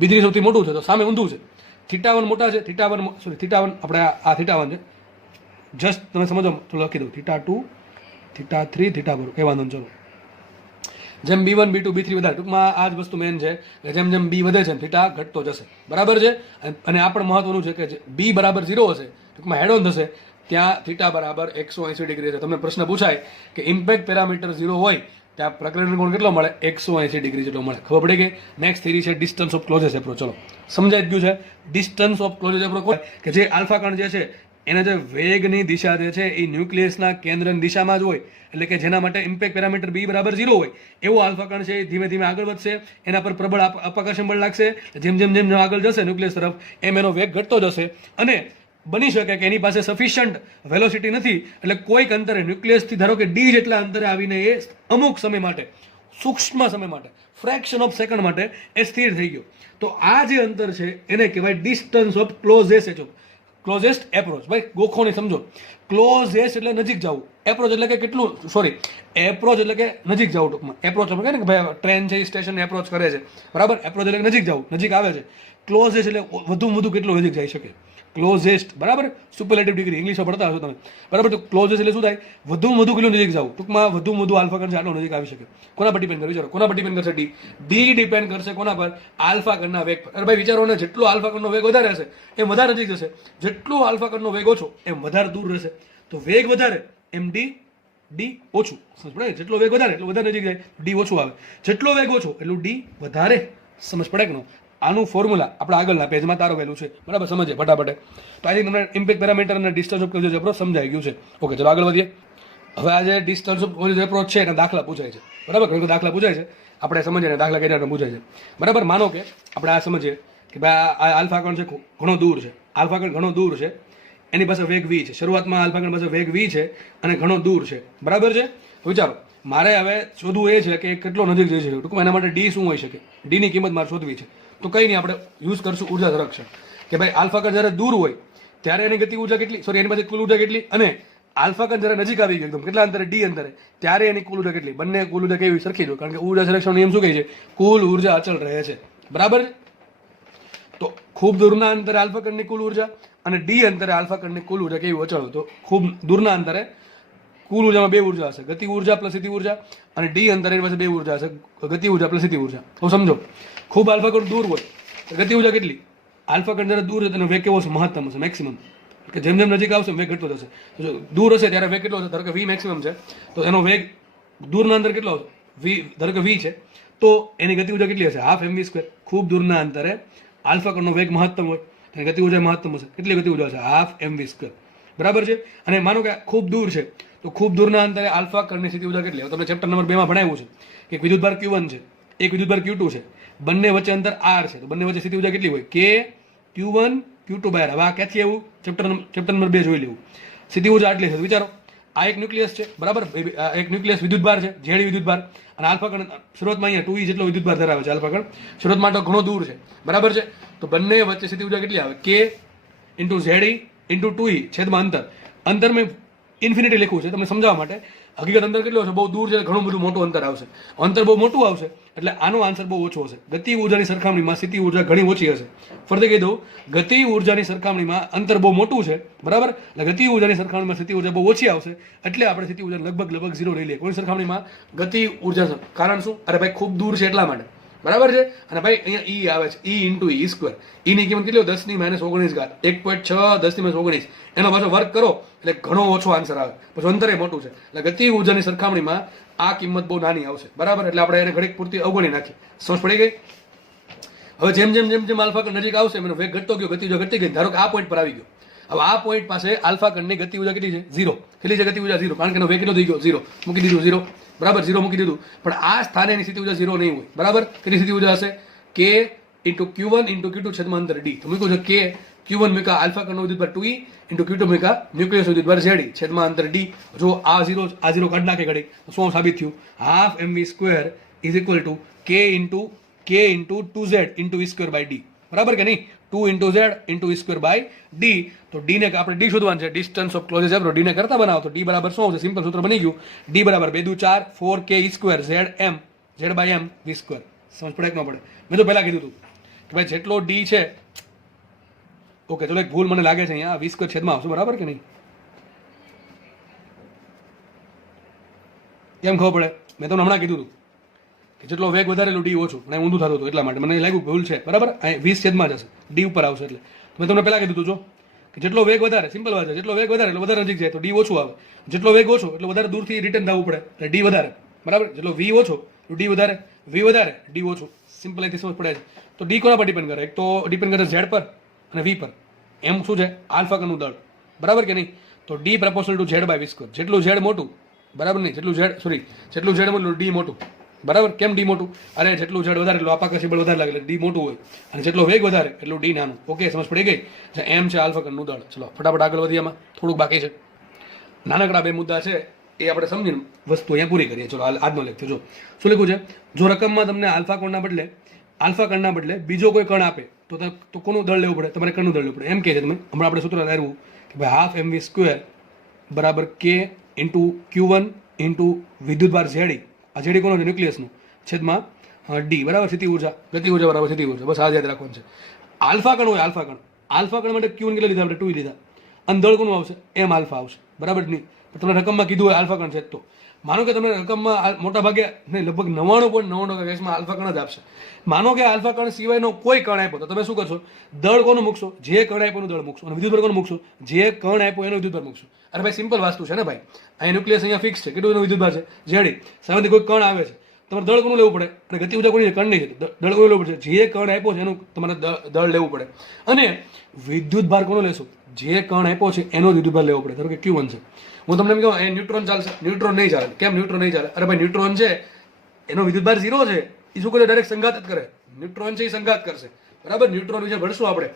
B3 સૌથી મોટું છે તો સામે ઊંધું છે. થીટા 1 મોટા છે, થીટા 1 આપણે આ થીટા 1 છે, જસ્ટ તમે સમજો તો લખી દઉં, થીટા 2, થીટા 3, થીટા 4, કઈ વાંધો નહીં. ચલો જેમ B1, B2, B3 વધારે, ટૂંકમાં આ જ વસ્તુ મેન છે કે જેમ જેમ B વધે છે થીટા ઘટતો જશે, બરાબર છે. અને આ પણ મહત્વનું છે કે B બરાબર 0 હશે, ટૂંકમાં હેડ ઓન થશે, ત્યાં થીટા બરાબર 180 ડિગ્રી છે. તમને પ્રશ્ન પૂછાય કે ઇમ્પેક્ટ પેરામીટર 0 હોય ત્યાં પ્રકીર્ણન કોણ કેટલો મળે, 180 ડિગ્રી જેટલો મળે. ખબર પડી ગઈ. નેક્સ્ટ થિયરી છે ડિસ્ટન્સ ઓફ ક્લોઝેસ એપ્રોચ. ચલો સમજાઈ ગયું છે ડિસ્ટન્સ ઓફ ક્લોઝેસ એપ્રોચ કે જે આલ્ફા કણ જે છે એના જે વેગની દિશા જે છે એ ન્યુક્લિયસના કેન્દ્રની દિશામાં જ હોય, એટલે કે જેના માટે ઇમ્પેક્ટ પેરામીટર બી બરાબર 0 હોય એવો આલ્ફા કણ છે એ ધીમે ધીમે આગળ વધશે, એના પર પ્રબળ અપાકર્ષણ બળ લાગશે, જેમ જેમ જેમ આગળ જશે ન્યુક્લિયસ તરફ એમ એનો વેગ ઘટતો જશે, અને બની શકે કે એની પાસે સફિશિયન્ટ વેલોસિટી નથી, એટલે કોઈક અંતરે ન્યુક્લિયસથી ધારો કે ડી જેટલા અંતરે આવીને એ અમુક સમય માટે, સૂક્ષ્મ સમય માટે, ફ્રેક્શન ઓફ સેકન્ડ માટે એ સ્થિર થઈ ગયો. તો આ જે અંતર છે એને કહેવાય ડિસ્ટન્સ ઓફ ક્લોઝેસ્ટ એપ્રોચ. ભાઈ ગોખોને સમજો, ક્લોઝેસ્ટ એટલે નજીક જવું, એપ્રોચ એટલે કે કેટલું, સોરી, એપ્રોચ એટલે કે નજીક જવું. ટૂંકમાં એપ્રોચ આપણે કહે ને કે ભાઈ ટ્રેન છે એ સ્ટેશન એપ્રોચ કરે છે, બરાબર. એપ્રોચ એટલે નજીક જવું, નજીક આવે છે. ક્લોઝેસ્ટ એટલે વધુ વધુ કેટલું નજીક જઈ શકે, ક્લોઝેસ્ટ, બરાબર. સુપરલેટિવ ડિગ્રી ઇંગ્લિશમાં ભણતા હશો તમે, બરાબર. તો ક્લોઝેસ્ટ એટલે શું થાય, વધુ કેટલું નજીક જવું, ટૂંકમાં વધુ આલ્ફા કણ છે આટલો નજીક આવી શકે. કોના પર ડિપેન્ડ કરે વિચારો, કોના પર ડિપેન્ડ કરશે? ડી ડિપેન્ડ કરશે કોના પર? આલ્ફા કણના વેગ પર. અરે ભાઈ વિચારો ને, જેટલો આલ્ફા કણનો વેગ વધારે હશે એમ વધારે નજીક જશે, જેટલો આલ્ફા કણનો વેગ ઓછો એમ વધારે દૂર રહેશે. તો વેગ વધારે એમ ડી ઓછું, સમજ પડે? જેટલો વેગ વધારે એટલું વધારે નજીક જાય, ડી ઓછું આવે. જેટલો વેગ ઓછો એટલું ડી વધારે. સમજ પડે કે ન? આનું ફોર્મ્યુલા આપણે આગળના પેજમાં તારવેલું છે, બરાબર. સમજીએ ફટાફટ. તો આની તમને ઇમ્પેક્ટ પેરામીટર અને ડિસ્ટન્સ ઓફ ક્લોઝેજ એપ્રોચ સમજાઈ ગયું છે. ઓકે, ચલો આગળ વધીએ. હવે આ જે ડિસ્ટન્સ ઓફ ક્લોઝેજ એપ્રોચ છે એના દાખલા પૂછાય છે, બરાબર. ઘણા દાખલા પૂછાય છે, આપણે સમજીએ દાખલા કઈ રીતે પૂછાય છે, બરાબર. માનો કે આપણે આ સમજીએ કે ભાઈ આ આલ્ફા કણ છે, ઘણો દૂર છે, આલ્ફા કણ ઘણો દૂર છે, એની પાસે વેગ v છે. શરૂઆતમાં આલ્ફા કણ પાસે વેગ v છે અને ઘણો દૂર છે, બરાબર છે. વિચારો, મારે હવે શોધવું એ છે કે કેટલો નજીક જઈ શકે. ટૂંકમાં એના માટે ડી શું હોઈ શકે, ડીની કિંમત મારે શોધવી છે. તો કંઈ નહીં, આપણે યુઝ કરશું ઉર્જા સંરક્ષણ, કે ભાઈ આલ્ફા કણ જ્યારે દૂર હોય ત્યારે એની ગતિ ઉર્જા કેટલી, સોરી એની પાસે કુલ ઉર્જા કેટલી, અને આલ્ફા કણ જ્યારે નજીક આવી ગયું એકદમ કેટલા અંતરે, ડી અંતરે, ત્યારે એની કુલ ઉર્જા કેટલી. બંને કુલ ઉર્જા કેવી સરખી દો, કારણ કે ઉર્જા સંરક્ષણ નિયમ શું કહે છે, કુલ ઉર્જા અચળ રહે છે, બરાબર. તો ખૂબ દૂરના અંતરે આલ્ફા કણની કુલ ઉર્જા અને ડી અંતરે આલ્ફા કણની કુલ ઉર્જા કેવી અચળ હોય. તો ખૂબ દૂરના અંતરે કુલ ઉર્જામાં બે ઉર્જા હશે, ગતિ ઉર્જા પ્લસ સ્થિતિ ઉર્જા, અને ડી અંતરે એની પાસે બે ઉર્જા હશે, ગતિ ઉર્જા પ્લસ સ્થિતિ ઉર્જા. તો સમજો, ખૂબ આલ્ફા કણ દૂર હોય ગતિ ઉર્જા કેટલી, આલ્ફા કણ જ્યારે દૂર છે તેનો વેગ કેવો હશે, મહત્તમ હશે, મેક્સિમમ. કે જેમ જેમ નજીક આવશે વેગ ઘટતો જશે. જો દૂર હશે ત્યારે વેગ કેટલો હશે, ધારો કે v મેક્સિમમ છે તો એનો વેગ દૂરના અંતરે કેટલો હશે, v, ધારો કે v છે તો એની ગતિ ઉર્જા કેટલી હશે, હાફ mv². ખૂબ દૂરના અંતરે આલ્ફા કણનો વેગ મહત્તમ હોય તેની ગતિ ઉર્જા મહત્તમ હશે. કેટલી ગતિ ઉર્જા હશે, હાફ mv², બરાબર છે. અને માનો કે ખૂબ દૂર છે તો ખૂબ દૂરના અંતરે આલ્ફા કણની સ્થિતિ ઉર્જા કેટલી, તમને ચેપ્ટર નંબર 2 માં ભણાવ્યું છે કે એક વિદ્યુતભાર q1 છે, એક વિદ્યુતભાર q2 છે, બંને વચ્ચે અંતર r છે, તો બંને વચ્ચે સ્થિતિ ઉર્જા કેટલી હોય, k q1 q2 બાય. હવે આ ક્યાંથી એવું, ચેપ્ટર નંબર 2 જોઈ લેવું. સ્થિતિ ઉર્જા આટલી છે. વિચારો, આ એક ન્યુક્લિયસ છે, બરાબર. એક ન્યુક્લિયસ વિદ્યુતભાર છે, ઝેડ વિદ્યુતભાર, અને આલ્ફા કણ શરૂઆતમાં અહીંયા 2e જેટલો વિદ્યુતભાર ધરાવે છે. આલ્ફા કણ શરૂઆતમાં તો ઘણો દૂર છે, બરાબર છે. તો બંને વચ્ચે સ્થિતિ ઉર્જા કેટલી આવે, k into Z into 2e છેદમાં અંતર મેં ઇન્ફિનિટી લખ્યું છે તમને સમજાવવા માટે. હકીકત અંતર કેટલું હશે, બહુ દૂર છે, ઘણું બધું મોટું અંતર આવશે, અંતર બહુ મોટું આવશે એટલે આનો આન્સર બહુ ઓછો હશે. ગતિ ઉર્જાની સરખામણીમાં સ્થિતિ ઉર્જા ઘણી ઓછી હશે. ફરીથી કહી દઉં, ગતિ ઉર્જાની સરખામણીમાં અંતર બહુ મોટું છે, બરાબર. એટલે ગતિ ઉર્જાની સરખામણીમાં સ્થિતિ ઉર્જા બહુ ઓછી આવશે, એટલે આપણે સ્થિતિ ઉર્જા લગભગ 0 લઈ લઈએ કોની સરખામણીમાં, ગતિ ઉર્જા. કારણ શું, અરે ભાઈ ખૂબ દૂર છે એટલા માટે, બરાબર છે. અને ભાઈ અહીંયા ઈ આવે છે, ઈ ઇન્ટુ e². ઈની કિંમત કેટલી હોય, 10⁻19 ઘાત, 1.6 10⁻19. એનો પાછો વર્ક કરો એટલે ઘણો ઓછો આન્સર આવે, પછી અંતરે મોટું છે. એટલે ગતિ ઉર્જાની સરખામણીમાં આ કિંમત બહુ નાની આવશે, બરાબર. એટલે આપણે એને ઘડીક પૂરતી અવગણી નાખી. સમજ પડી ગઈ? હવે જેમ જેમ જેમ જેમ આલ્ફા કણ નજીક આવશે એનો વેગ ઘટતો ગયો, ગતિ ઉર્જા ઘટી ગઈ. ધારો કે આ પોઈન્ટ પર આવી ગયો. હવે આ પોઈન્ટ પાસે આલ્ફા કણની ગતિ ઉર્જા કેટલી છે, 0. કેટલી છે ગતિ ઉર્જા, 0, કારણ કે એનો વેગ કેટલો થઈ ગયો, 0. મૂકી દીધું 0, બરાબર. 0 મૂકી દીધું. પણ આ સ્થાને એની સ્થિતિ ઉર્જા 0 નહીં હોય, બરાબર. કેટલી સ્થિતિ ઉર્જા હશે, k into q1 into q2 છેદમાં અંતર d. તો મૂક્યું છે k, q1 મૂકા આલ્ફા કણનો વિદ્યુતભાર 2e ઇન્ટુ q2 મૂકા ન્યુક્લિયસ વિદ્યુતભાર z છેદમાં અંતર d. જો આ 0 કાઢી નાખે ઘડી તો શું સાબિત થયું, half mv² is equal to k into 2z into e² by d, બરાબર કે નહીં. 2 into z into e² by d. તો d ને આપણે d શોધવાનું છે, distance of closest approach. d ને કરતા બનાવો તો d બરાબર શું આવશે, સિમ્પલ સૂત્ર બની ગયું, d બરાબર 2 દુ 4 4k e² z by m v². સમજ પડે કે ન પડે? મેં તો પહેલા કીધું હતું કે ભાઈ જેટલો d છે, ઓકે ચલો એક ભૂલ મને લાગે છે અહીંયા, v² છેદમાં આવશે, બરાબર કે નહીં? કેમ ખબર પડે? મેં તમને હમણાં કીધું હતું કે જેટલો વેગ વધારે એટલું ડી ઓછું, અને ઊંધું થતું હતું એટલા માટે મને લાગ્યું ભૂલ છે, બરાબર. અહીં 20 છેદમાં જશે, ડી ઉપર આવશે. એટલે મેં તમને પહેલા કીધું હતું જો કે જેટલો વેગ વધારે, સિમ્પલ વાત છે, જેટલો વેગ વધારે એટલે વધારે નજીક જાય તો ડી ઓછું આવે, જેટલો વેગ ઓછો એટલે વધારે દૂરથી રિટર્ન થવું પડે એટલે ડી વધારે, બરાબર. જેટલો વી ઓછો તો ડી વધારે, વી વધારે ડી ઓછું. સિમ્પલ અહીંથી સમજ પડે છે. તો ડી કોના પર ડિપેન્ડ કરે, એક તો ડિપેન્ડ કરે ઝેડ પર અને વી પર. એમ શું છે, આલ્ફા કણનું દળ, બરાબર કે નહીં? તો D proportional to Z by V square. જેટલું ઝેડ મોટું, બરાબર નહીં, જેટલું ઝેડ મોટું ડી મોટું. બરાબર? કેમ ડી મોટું? અરે જેટલું ઝેડ વધારે એટલું અપાકર્ષી બળ વધારે લાગે એટલે ડી મોટું હોય, અને જેટલો વેગ વધારે એટલું ડી નાનું. ઓકે, સમજ પડી ગઈ? એમ છે આલ્ફા કણનું દળ. ચલો ફટાફટ આગળ વધીએ. આમાં થોડુંક બાકી છે, નાનકડા 2 મુદ્દા છે એ આપણે સમજીને વસ્તુ અહીંયા પૂરી કરીએ. ચલો આજનો લેક્ચર જો શું લખ્યું છે. જો રકમમાં તમને આલ્ફા કણના બદલે બીજો કોઈ કણ આપે તો કોનું દળ લેવું પડે? તમારે કણનું દળ લેવું પડે. એમ કે છે તમે હમણાં આપણે સૂત્ર લાવ્યું કે ભાઈ હાફ mv સ્ક્વેર બરાબર કે ઇન્ટુ Q1 ઇન્ટુ વિદ્યુતભાર ઝેડી. આ ઝેડી કોનો છે? ન્યુક્લિયસનું, છેદમાં ડી. બરાબર? સ્થિતિ ઉર્જા, ગતિ ઉર્જા બરાબર સ્થિતિ ઉર્જા. બસ આ યાદ રાખવાનું છે. આલ્ફા કણ હોય, આલ્ફા કણ માટે Q1 કેટલા લીધા? આપણે 2 લીધા. અને દળ કોનું આવશે? એમ આલ્ફા આવશે. બરાબર નહીં? તમને રકમમાં કીધું હોય આલ્ફા કણ છે, તો માનો કે તમે રકમમાં મોટા ભાગે નહીં, લગભગ 99.99% કેસમાં આલ્ફા કણ જ આપશે. માનો કે આલ્ફા કણ સિવાયનો કોઈ કણ આપ્યો તો તમે શું કરશો? દળ કોનું મૂકશો? જે કણ આપ્યો એનું દળ મૂકશો. અને વિદ્યુતભાર કોનું મૂકશો? જે કણ આપ્યો એનો વિદ્યુતભાર મૂકશો. અરે ભાઈ સિમ્પલ વસ્તુ છે ને ભાઈ. અહીંયા ન્યુક્લિયસ અહીંયા ફિક્સ છે, કેટલું એનો વિદ્યુતભાર છે? ઝેડી. સામેથી કોઈ કણ આવે છે, તમારે દળ કોનું લેવું પડે? અને ગતિ ઉર્જા કોની છે? કણ નહીં છે, દળ કોનું લેવું પડશે? જે કણ આપ્યો છે એનું તમારે દળ લેવું પડે. અને વિદ્યુતભાર કોનો લેશો? જે કણ આપ્યો છે એનો વિદ્યુતભાર લેવો પડે. ધારો કે Q1 છે, હું તમને એમ કહું એ ન્યુટ્રોન ચાલશે, ન્યુટ્રોન નહીં ચાલે. કેમ ન્યુટ્રોન નહીં ચાલે? અરે ભાઈ ન્યુટ્રોન છે એનો વિદ્યુતભાર 0 છે, એ શું કરે? ડાયરેક્ટ સંઘાત જ કરે. ન્યુટ્રોન છે એ સંઘાત કરશે. બરાબર? ન્યુટ્રોન વિશે ભણશું આપણે.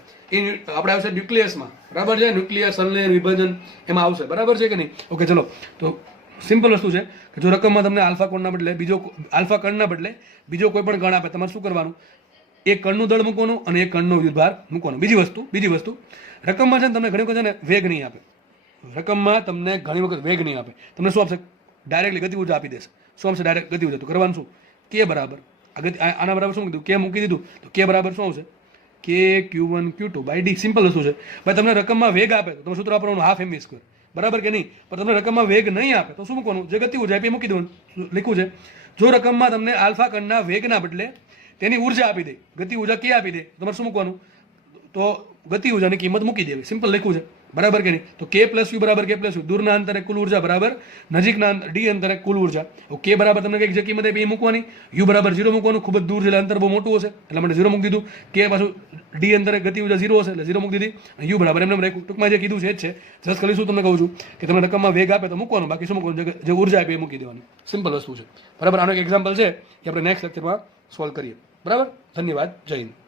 આપણે આવશે ન્યુક્લિયસમાં. બરાબર છે? ન્યુક્લિયર સંલેયન વિભાજન એમાં આવશે. બરાબર છે કે નહીં? ઓકે, ચલો તો સિમ્પલ વસ્તુ છે કે જો રકમમાં તમને આલ્ફા કણના બદલે બીજો કોઈ પણ કણ આપે, તમારે શું કરવાનું? એક કણનું દળ મૂકવાનું અને એક કણનો વિદ્યુતભાર મૂકવાનો. બીજી વસ્તુ રકમમાં છે ને તમને ઘણી વખત છે ને વેગ નહીં આપે. રકમમાં તમને ઘણી વખત વેગ નહીં આપે. તમને શું આપશે? ડાયરેક્ટલી ગતિ ઉર્જા આપી દેશે. શું આપશે? ડાયરેક્ટ ગતિ ઉર્જા. તો કરવાનું શું? કે બરાબર આના બરાબર શું કીધું? કે મૂકી દીધું તો કે બરાબર શું આવશે? કે Q1 Q2 by D. Simple વસ્તુ છે ભાઈ. તમને રકમમાં વેગ આપે તો તમે સૂત્ર વાપરવાનું હાફ mv સ્ક્વેર. બરાબર કે નહીં? પણ તમને રકમમાં વેગ નહીં આપે તો શું મૂકવાનું? જે ગતિ ઉર્જા આપી મૂકી દેવાનું. લખ્યું છે જો રકમમાં તમને આલ્ફા કણના વેગના બદલે તેની ઉર્જા આપી દે, ગતિ ઉર્જા કે આપી દે, તમારે શું મૂકવાનું? તો ગતિ ઉર્જાની કિંમત મૂકી દેવી. સિમ્પલ લખ્યું છે. બરાબર કે નહીં? તો k પ્લસ યુ બરાબર k પ્લસ યુ. દૂરના અંતરે કુલ ઉર્જા બરાબર નજીકના ડી અંતરે કુલ ઉર્જા. k બરાબર તમને કંઈક જે કિંમત આપી એ મૂકવાની. યુ બરાબર 0 મૂકવાનું. ખૂબ જ દૂર છે એટલે અંતર બહુ મોટું હશે એટલે માટે 0 મૂકી દીધું. k પાછું ડી અંતરે ગતિ ઉર્જા 0 હશે એટલે 0 મૂકી દીધી. યુ બરાબર એમને રાખ્યું. ટૂંકમાં જે કીધું છે જ છે. જસ્ટ ખાલી શું તમને કહું છું કે તમે રકમમાં વેગ આપે તો મૂકવાનું, બાકી શું મૂકવાનું? જે ઉર્જા આપે એ મૂકી દેવાની. સિમ્પલ વસ્તુ છે. બરાબર? આનો એક એક્ઝામ્પલ છે કે આપણે નેક્સ્ટ લેક્ચરમાં સોલ્વ કરીએ. બરાબર? ધન્યવાદ. જય હિન્દ.